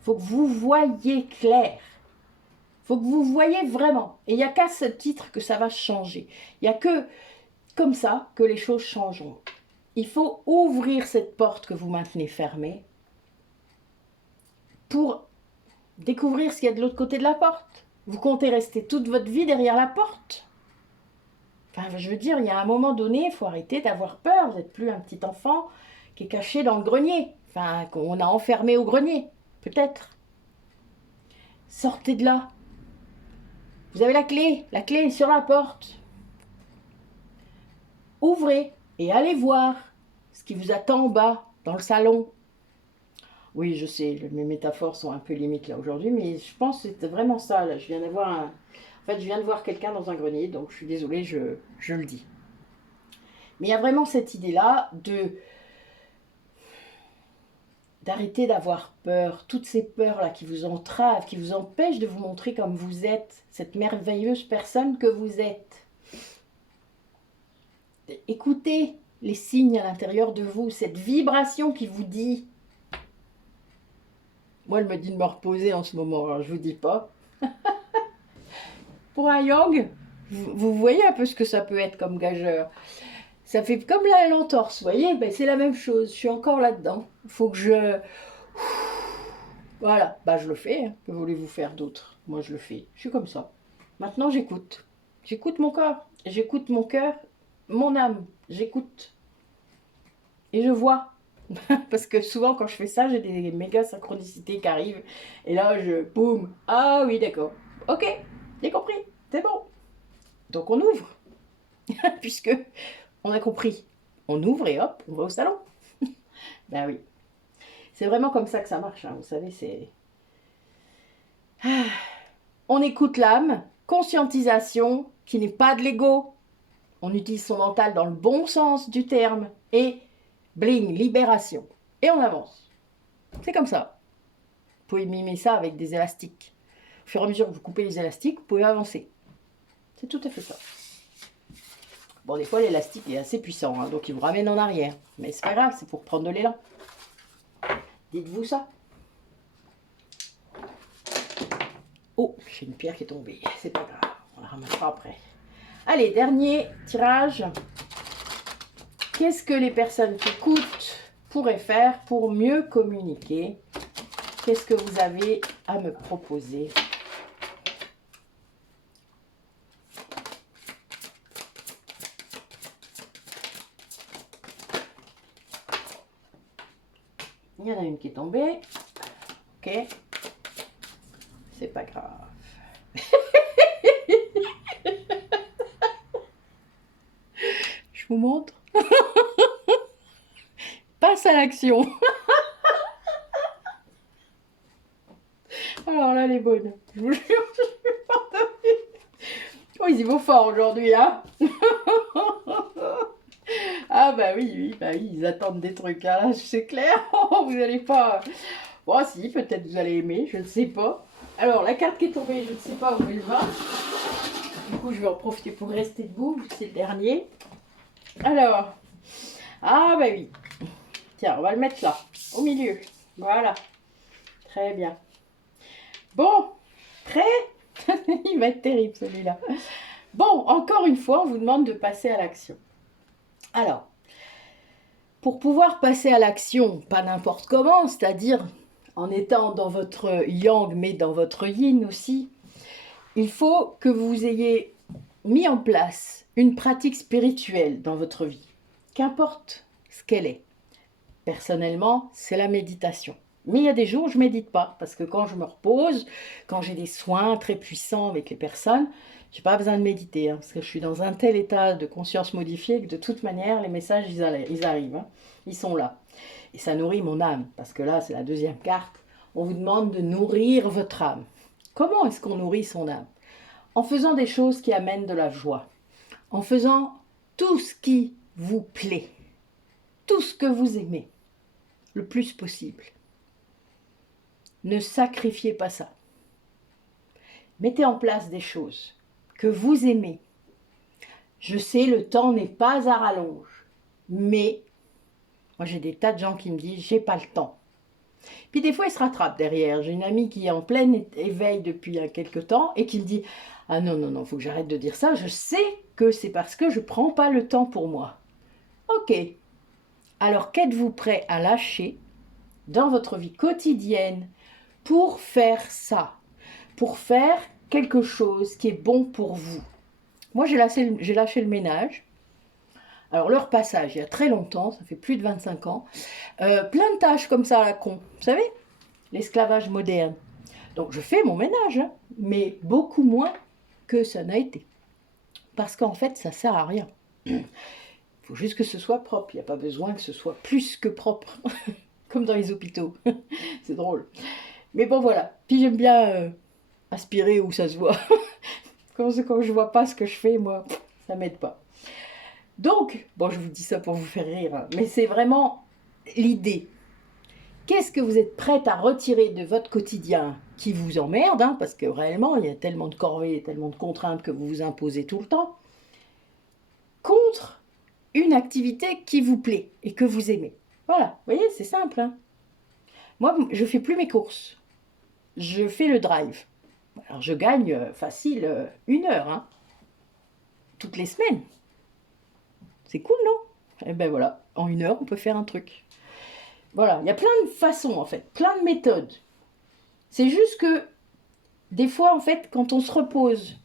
Il faut que vous voyez clair. Il faut que vous voyez vraiment. Et il n'y a qu'à ce titre que ça va changer. Il n'y a que comme ça que les choses changeront. Il faut ouvrir cette porte que vous maintenez fermée pour découvrir ce qu'il y a de l'autre côté de la porte. Vous comptez rester toute votre vie derrière la porte? Enfin, je veux dire, il y a un moment donné, il faut arrêter d'avoir peur. Vous n'êtes plus un petit enfant qui est caché dans le grenier. Enfin, qu'on a enfermé au grenier, peut-être. Sortez de là. Vous avez la clé est sur la porte. Ouvrez et allez voir ce qui vous attend en bas, dans le salon. Oui, je sais, mes métaphores sont un peu limites là aujourd'hui, mais je pense que c'était vraiment ça. Là. Je viens de voir quelqu'un dans un grenier, donc je suis désolée, je le dis. Mais il y a vraiment cette idée-là d'arrêter d'avoir peur, toutes ces peurs-là qui vous entravent, qui vous empêchent de vous montrer comme vous êtes, cette merveilleuse personne que vous êtes. Écoutez les signes à l'intérieur de vous, cette vibration qui vous dit. Moi, elle me dit de me reposer en ce moment, alors je vous dis pas. Pour un yang, vous voyez un peu ce que ça peut être comme gageur. Ça fait comme l'entorse, vous voyez, ben, c'est la même chose, je suis encore là-dedans. Il faut que je... Voilà, bah je le fais, hein. Que voulez-vous faire d'autre? Moi je le fais, je suis comme ça. Maintenant j'écoute. J'écoute mon corps, j'écoute mon cœur, mon âme, j'écoute. Et je vois. Parce que souvent quand je fais ça, j'ai des méga synchronicités qui arrivent. Et là je... Boum. Ah oui d'accord. Ok, j'ai compris, c'est bon. Donc on ouvre. Puisque on a compris. On ouvre et hop, on va au salon. Ben oui. C'est vraiment comme ça que ça marche, hein. Vous savez, c'est... On écoute l'âme, conscientisation, qui n'est pas de l'ego. On utilise son mental dans le bon sens du terme. Et bling, libération. Et on avance. C'est comme ça. Vous pouvez mimer ça avec des élastiques. Au fur et à mesure que vous coupez les élastiques, vous pouvez avancer. C'est tout à fait ça. Bon, des fois, l'élastique est assez puissant, hein, donc il vous ramène en arrière. Mais c'est pas grave, c'est pour prendre de l'élan. Dites-vous ça. Oh, j'ai une pierre qui est tombée. C'est pas grave, on la ramassera après. Allez, dernier tirage. Qu'est-ce que les personnes qui écoutent pourraient faire pour mieux communiquer? Qu'est-ce que vous avez à me proposer? Il y en a une qui est tombée. Ok. C'est pas grave. Je vous montre. Passe à l'action. Alors là, elle est bonne. Je vous jure, je vais pardonner. Oh, ils y vont fort aujourd'hui, hein. Ah bah oui, ils attendent des trucs, hein, c'est clair. Vous n'allez pas... Bon, si, peut-être vous allez aimer, je ne sais pas. Alors, la carte qui est tombée, je ne sais pas où elle va. Du coup, je vais en profiter pour rester debout, c'est le dernier. Alors, ah bah oui. Tiens, on va le mettre là, au milieu. Voilà. Très bien. Bon, prêt? Il va être terrible celui-là. Bon, encore une fois, on vous demande de passer à l'action. Alors, pour pouvoir passer à l'action, pas n'importe comment, c'est-à-dire en étant dans votre yang, mais dans votre yin aussi, il faut que vous ayez mis en place une pratique spirituelle dans votre vie, qu'importe ce qu'elle est. Personnellement, c'est la méditation. Mais il y a des jours où je ne médite pas, parce que quand je me repose, quand j'ai des soins très puissants avec les personnes, je n'ai pas besoin de méditer, hein, parce que je suis dans un tel état de conscience modifiée que de toute manière, les messages, ils arrivent, hein, ils sont là. Et ça nourrit mon âme, parce que là, c'est la deuxième carte. On vous demande de nourrir votre âme. Comment est-ce qu'on nourrit son âme? En faisant des choses qui amènent de la joie, en faisant tout ce qui vous plaît, tout ce que vous aimez, le plus possible. Ne sacrifiez pas ça. Mettez en place des choses que vous aimez. Je sais, le temps n'est pas à rallonge, mais moi j'ai des tas de gens qui me disent j'ai pas le temps. Puis des fois ils se rattrapent derrière. J'ai une amie qui est en plein éveil depuis quelques temps et qui me dit ah non, non, non, faut que j'arrête de dire ça. Je sais que c'est parce que je prends pas le temps pour moi. Ok. Alors qu'êtes-vous prêt à lâcher dans votre vie quotidienne pour faire ça, pour faire quelque chose qui est bon pour vous? Moi, j'ai lâché le ménage. Alors, le repassage, il y a très longtemps, ça fait plus de 25 ans, plein de tâches comme ça à la con, vous savez, l'esclavage moderne. Donc, je fais mon ménage, hein, mais beaucoup moins que ça n'a été. Parce qu'en fait, ça ne sert à rien. Il faut juste que ce soit propre, il n'y a pas besoin que ce soit plus que propre, comme dans les hôpitaux. C'est drôle. Mais bon, voilà. Puis j'aime bien aspirer où ça se voit. Quand je vois pas ce que je fais, moi, ça m'aide pas. Donc, bon, je vous dis ça pour vous faire rire, hein, mais c'est vraiment l'idée. Qu'est-ce que vous êtes prête à retirer de votre quotidien qui vous emmerde, hein, parce que réellement, il y a tellement de corvées, tellement de contraintes que vous vous imposez tout le temps, contre une activité qui vous plaît et que vous aimez. Voilà, vous voyez, c'est simple. Hein. Moi, je ne fais plus mes courses. Je fais le drive. Alors, je gagne facile 1 heure, hein, toutes les semaines. C'est cool, non? Et ben voilà, en 1 heure, on peut faire un truc. Voilà, il y a plein de façons, en fait, plein de méthodes. C'est juste que, des fois, en fait, quand on se repose,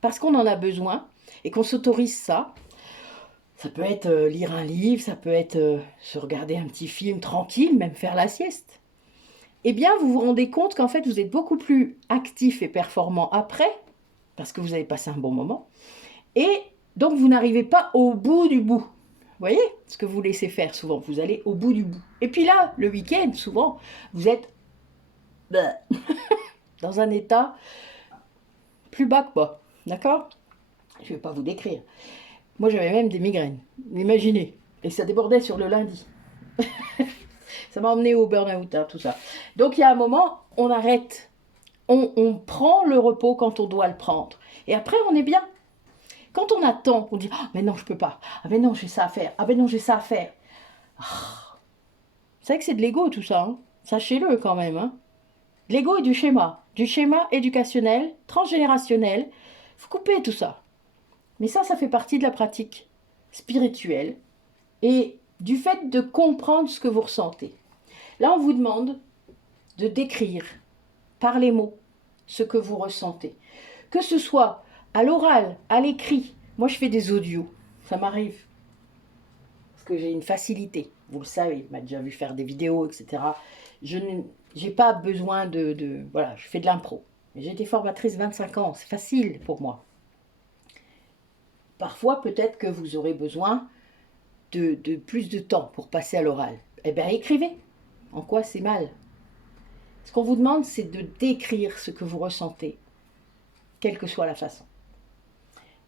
parce qu'on en a besoin, et qu'on s'autorise ça, ça peut être lire un livre, ça peut être se regarder un petit film tranquille, même faire la sieste. Eh bien, vous vous rendez compte qu'en fait, vous êtes beaucoup plus actif et performant après, parce que vous avez passé un bon moment, et donc vous n'arrivez pas au bout du bout. Vous voyez ce que vous laissez faire souvent, vous allez au bout du bout. Et puis là, le week-end, souvent, vous êtes dans un état plus bas que bas, d'accord? Je ne vais pas vous décrire. Moi, j'avais même des migraines, imaginez. Et ça débordait sur le lundi. Ça m'a emmené au burn-out, hein, tout ça. Donc, il y a un moment, on arrête. On prend le repos quand on doit le prendre. Et après, on est bien. Quand on attend, on dit « Ah, mais non, je peux pas. Ah, mais non, j'ai ça à faire. Ah, mais non, j'ai ça à faire. Ah. » C'est vrai que c'est de l'ego, tout ça. Hein. Sachez-le quand même. Hein. L'ego est du schéma éducationnel, transgénérationnel. Faut couper tout ça. Mais ça fait partie de la pratique spirituelle et du fait de comprendre ce que vous ressentez. Là, on vous demande de décrire par les mots ce que vous ressentez. Que ce soit à l'oral, à l'écrit. Moi, je fais des audios. Ça m'arrive. Parce que j'ai une facilité. Vous le savez, vous m'avez déjà vu faire des vidéos, etc. Je n'ai pas besoin de... Voilà, je fais de l'impro. J'ai été formatrice 25 ans. C'est facile pour moi. Parfois, peut-être que vous aurez besoin de plus de temps pour passer à l'oral. Eh bien, écrivez. En quoi c'est mal? Ce qu'on vous demande, c'est de décrire ce que vous ressentez, quelle que soit la façon.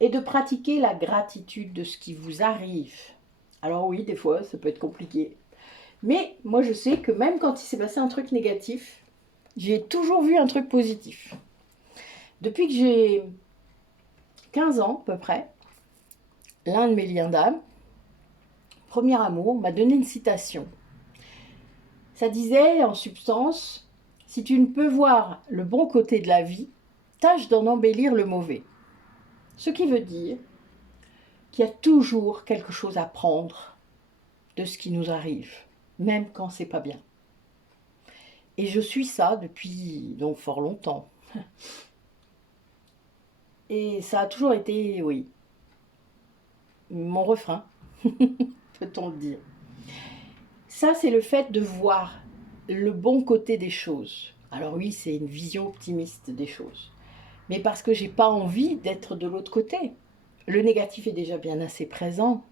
Et de pratiquer la gratitude de ce qui vous arrive. Alors oui, des fois, ça peut être compliqué. Mais moi, je sais que même quand il s'est passé un truc négatif, j'ai toujours vu un truc positif. Depuis que j'ai 15 ans, à peu près, l'un de mes liens d'âme, premier amour, m'a donné une citation. Ça disait, en substance, « Si tu ne peux voir le bon côté de la vie, tâche d'en embellir le mauvais. » Ce qui veut dire qu'il y a toujours quelque chose à prendre de ce qui nous arrive, même quand c'est pas bien. Et je suis ça depuis donc fort longtemps. Et ça a toujours été, oui, mon refrain, peut-on le dire. Ça, c'est le fait de voir le bon côté des choses. Alors oui, c'est une vision optimiste des choses. Mais parce que j'ai pas envie d'être de l'autre côté. Le négatif est déjà bien assez présent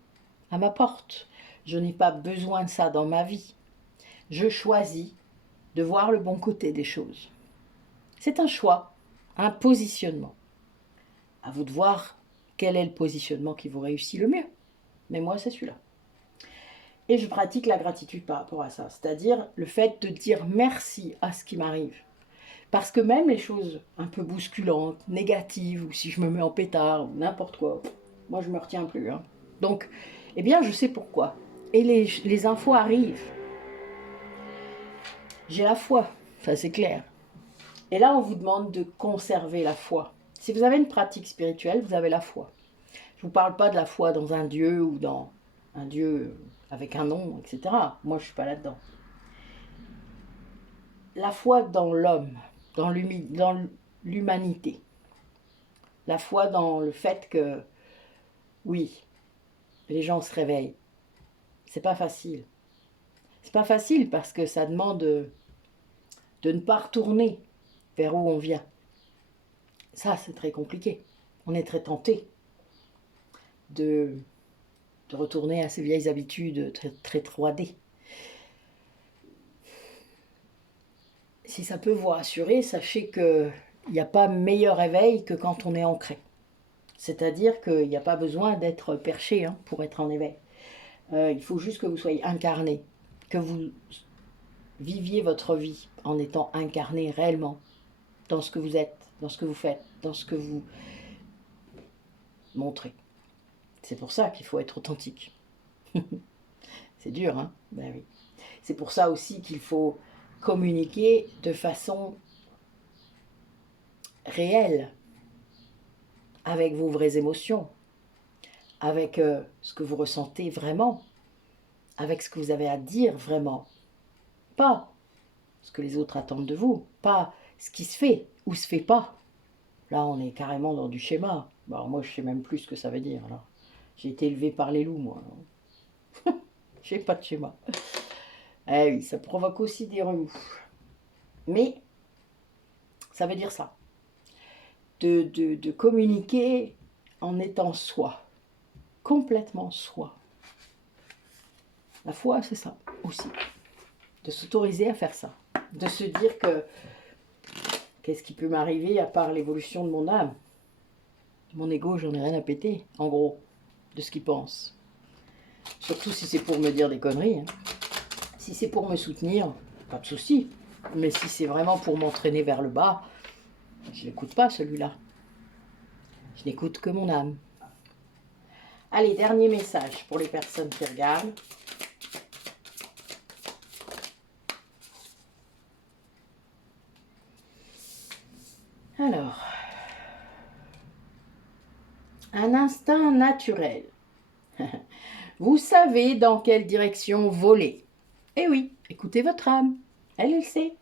à ma porte. Je n'ai pas besoin de ça dans ma vie. Je choisis de voir le bon côté des choses. C'est un choix, un positionnement. À vous de voir quel est le positionnement qui vous réussit le mieux. Mais moi, c'est celui-là. Et je pratique la gratitude par rapport à ça. C'est-à-dire le fait de dire merci à ce qui m'arrive. Parce que même les choses un peu bousculantes, négatives, ou si je me mets en pétard, ou n'importe quoi, moi je ne me retiens plus. Hein. Donc, eh bien, je sais pourquoi. Et les infos arrivent. J'ai la foi, ça c'est clair. Et là, on vous demande de conserver la foi. Si vous avez une pratique spirituelle, vous avez la foi. Je ne vous parle pas de la foi dans un Dieu ou dans un Dieu avec un nom, etc. Moi, je ne suis pas là-dedans. La foi dans l'homme, dans l'humanité. La foi dans le fait que, oui, les gens se réveillent. C'est pas facile. C'est pas facile parce que ça demande de ne pas retourner vers où on vient. Ça, c'est très compliqué. On est très tenté de retourner à ces vieilles habitudes très, très 3D. Si ça peut vous rassurer, sachez qu'il n'y a pas meilleur éveil que quand on est ancré. C'est-à-dire qu'il n'y a pas besoin d'être perché pour être en éveil. Il faut juste que vous soyez incarné, que vous viviez votre vie en étant incarné réellement dans ce que vous êtes, dans ce que vous faites, dans ce que vous montrez. C'est pour ça qu'il faut être authentique. C'est dur, hein? Ben oui. C'est pour ça aussi qu'il faut communiquer de façon réelle, avec vos vraies émotions, avec ce que vous ressentez vraiment, avec ce que vous avez à dire vraiment. Pas ce que les autres attendent de vous, pas ce qui se fait ou se fait pas. Là, on est carrément dans du schéma. Bon, moi, je sais même plus ce que ça veut dire. J'ai été élevé par les loups, moi. J'ai pas de schéma. Eh oui, ça provoque aussi des remous. Mais ça veut dire ça. De communiquer en étant soi. Complètement soi. La foi, c'est ça aussi. De s'autoriser à faire ça. De se dire que qu'est-ce qui peut m'arriver à part l'évolution de mon âme? Mon ego, j'en ai rien à péter, en gros, de ce qu'il pense. Surtout si c'est pour me dire des conneries. Hein. Si c'est pour me soutenir, pas de souci. Mais si c'est vraiment pour m'entraîner vers le bas, je n'écoute pas celui-là. Je n'écoute que mon âme. Allez, dernier message pour les personnes qui regardent. Alors, un instinct naturel. Vous savez dans quelle direction voler. Eh oui, écoutez votre âme. Elle le sait.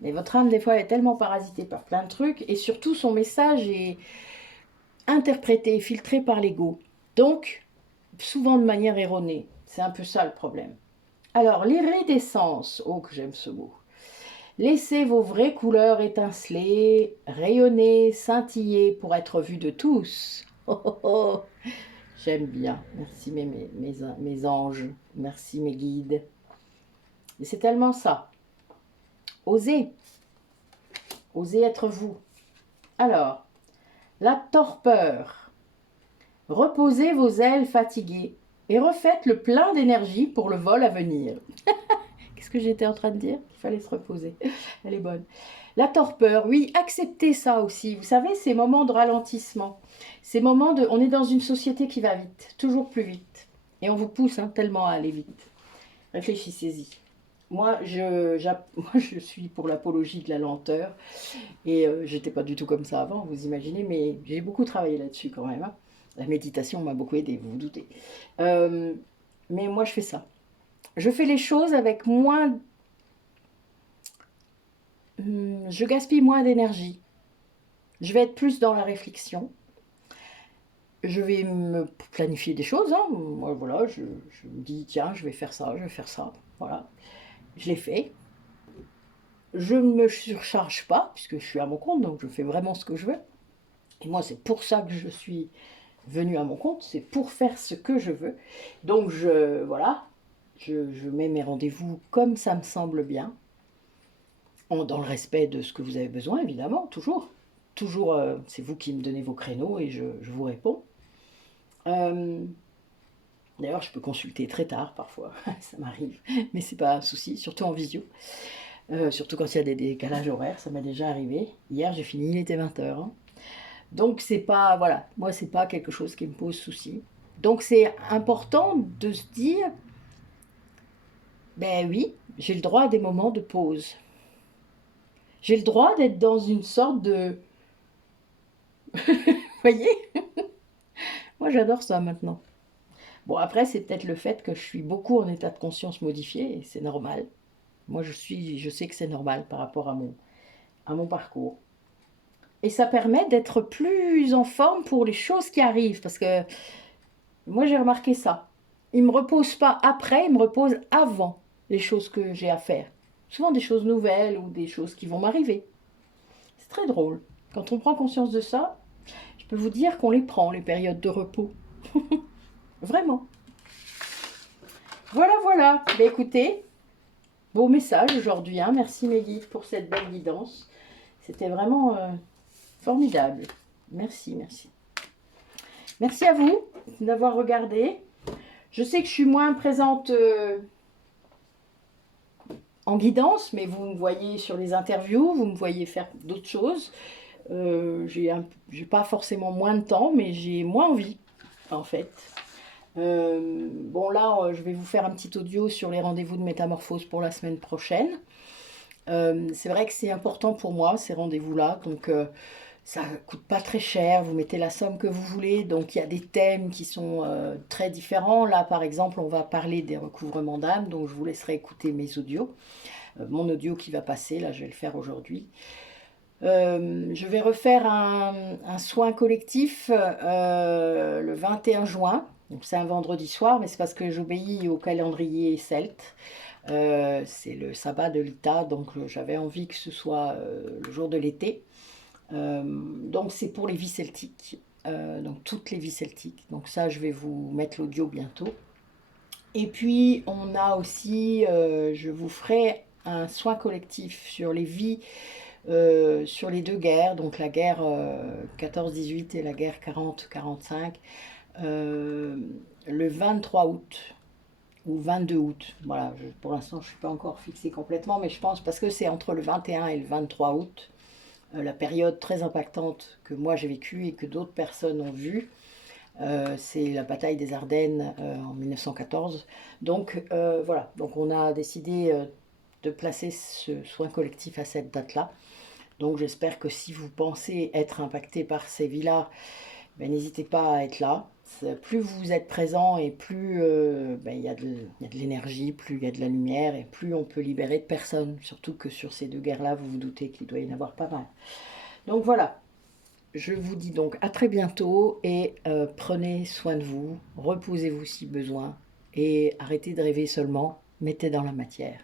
Mais votre âme, des fois, elle est tellement parasitée par plein de trucs. Et surtout, son message est interprété, filtré par l'ego. Donc, souvent de manière erronée. C'est un peu ça le problème. Alors, l'iridescence. Oh, que j'aime ce mot. Laissez vos vraies couleurs étinceler, rayonner, scintiller pour être vues de tous. Oh, oh, oh. J'aime bien. Merci mes anges. Merci mes guides. Et c'est tellement ça. Osez. Osez être vous. Alors, la torpeur. Reposez vos ailes fatiguées et refaites le plein d'énergie pour le vol à venir. Qu'est-ce que j'étais en train de dire? Il fallait se reposer. Elle est bonne. La torpeur, oui, acceptez ça aussi. Vous savez, ces moments de ralentissement, ces moments de... On est dans une société qui va vite, toujours plus vite. Et on vous pousse tellement à aller vite. Réfléchissez-y. Moi, je suis pour l'apologie de la lenteur. Et j'étais pas du tout comme ça avant, vous imaginez. Mais j'ai beaucoup travaillé là-dessus quand même. Hein. La méditation m'a beaucoup aidé, vous vous doutez. Mais moi, je fais ça. Je fais les choses avec moins... Je gaspille moins d'énergie. Je vais être plus dans la réflexion. Je vais me planifier des choses. Hein. Moi, voilà, je me dis, tiens, je vais faire ça, je vais faire ça. Voilà. Je l'ai fait. Je ne me surcharge pas, puisque je suis à mon compte, donc je fais vraiment ce que je veux. Et moi, c'est pour ça que je suis venue à mon compte. C'est pour faire ce que je veux. Donc, voilà. Je mets mes rendez-vous comme ça me semble bien. Dans le respect de ce que vous avez besoin, évidemment, toujours. Toujours, c'est vous qui me donnez vos créneaux et je vous réponds. D'ailleurs, je peux consulter très tard parfois, ça m'arrive, mais c'est pas un souci, surtout en visio. Surtout quand il y a des décalages horaires, ça m'est déjà arrivé. Hier, j'ai fini, il était 20h. Hein. Donc, c'est pas, voilà, moi, c'est pas quelque chose qui me pose souci. Donc, c'est important de se dire, ben oui, j'ai le droit à des moments de pause. J'ai le droit d'être dans une sorte de... Vous voyez? Moi, j'adore ça maintenant. Bon, après, c'est peut-être le fait que je suis beaucoup en état de conscience modifié, et c'est normal. Moi, je sais que c'est normal par rapport à mon parcours. Et ça permet d'être plus en forme pour les choses qui arrivent, parce que moi, j'ai remarqué ça. Il ne me repose pas après, il me repose avant les choses que j'ai à faire. Souvent des choses nouvelles ou des choses qui vont m'arriver. C'est très drôle. Quand on prend conscience de ça, je peux vous dire qu'on les prend, les périodes de repos. Vraiment. Voilà, voilà. Ben, écoutez, beau message aujourd'hui. Hein. Merci mes guides pour cette belle guidance. C'était vraiment formidable. Merci, merci. Merci à vous d'avoir regardé. Je sais que je suis moins présente en guidance, mais vous me voyez sur les interviews, vous me voyez faire d'autres choses. J'ai pas forcément moins de temps, mais j'ai moins envie, en fait. Bon là, je vais vous faire un petit audio sur les rendez-vous de métamorphose pour la semaine prochaine. C'est vrai que c'est important pour moi, ces rendez-vous-là, donc ça coûte pas très cher, vous mettez la somme que vous voulez, donc il y a des thèmes qui sont très différents. Là, par exemple, on va parler des recouvrements d'âme, donc je vous laisserai écouter mes audios. Mon audio qui va passer, là je vais le faire aujourd'hui. Je vais refaire un soin collectif le 21 juin. Donc c'est un vendredi soir, mais c'est parce que j'obéis au calendrier celte. C'est le sabbat de l'Ita, donc j'avais envie que ce soit le jour de l'été. Donc c'est pour les vies celtiques, donc toutes les vies celtiques. Donc ça, je vais vous mettre l'audio bientôt. Et puis on a aussi, je vous ferai un soin collectif sur les vies, sur les deux guerres, donc la guerre 14-18 et la guerre 40-45, le 23 août ou 22 août. Voilà, pour l'instant je ne suis pas encore fixée complètement, mais je pense parce que c'est entre le 21 et le 23 août, la période très impactante que moi j'ai vécue et que d'autres personnes ont vue. C'est la bataille des Ardennes en 1914. Donc voilà, donc on a décidé de placer ce soin collectif à cette date-là. Donc j'espère que si vous pensez être impacté par ces vies-là, ben, n'hésitez pas à être là. Plus vous êtes présent et plus ben, il y a de l'énergie, plus il y a de la lumière et plus on peut libérer de personnes. Surtout que sur ces deux guerres-là, vous vous doutez qu'il doit y en avoir pas mal. Donc voilà, je vous dis donc à très bientôt et prenez soin de vous, reposez-vous si besoin et arrêtez de rêver seulement, mettez dans la matière.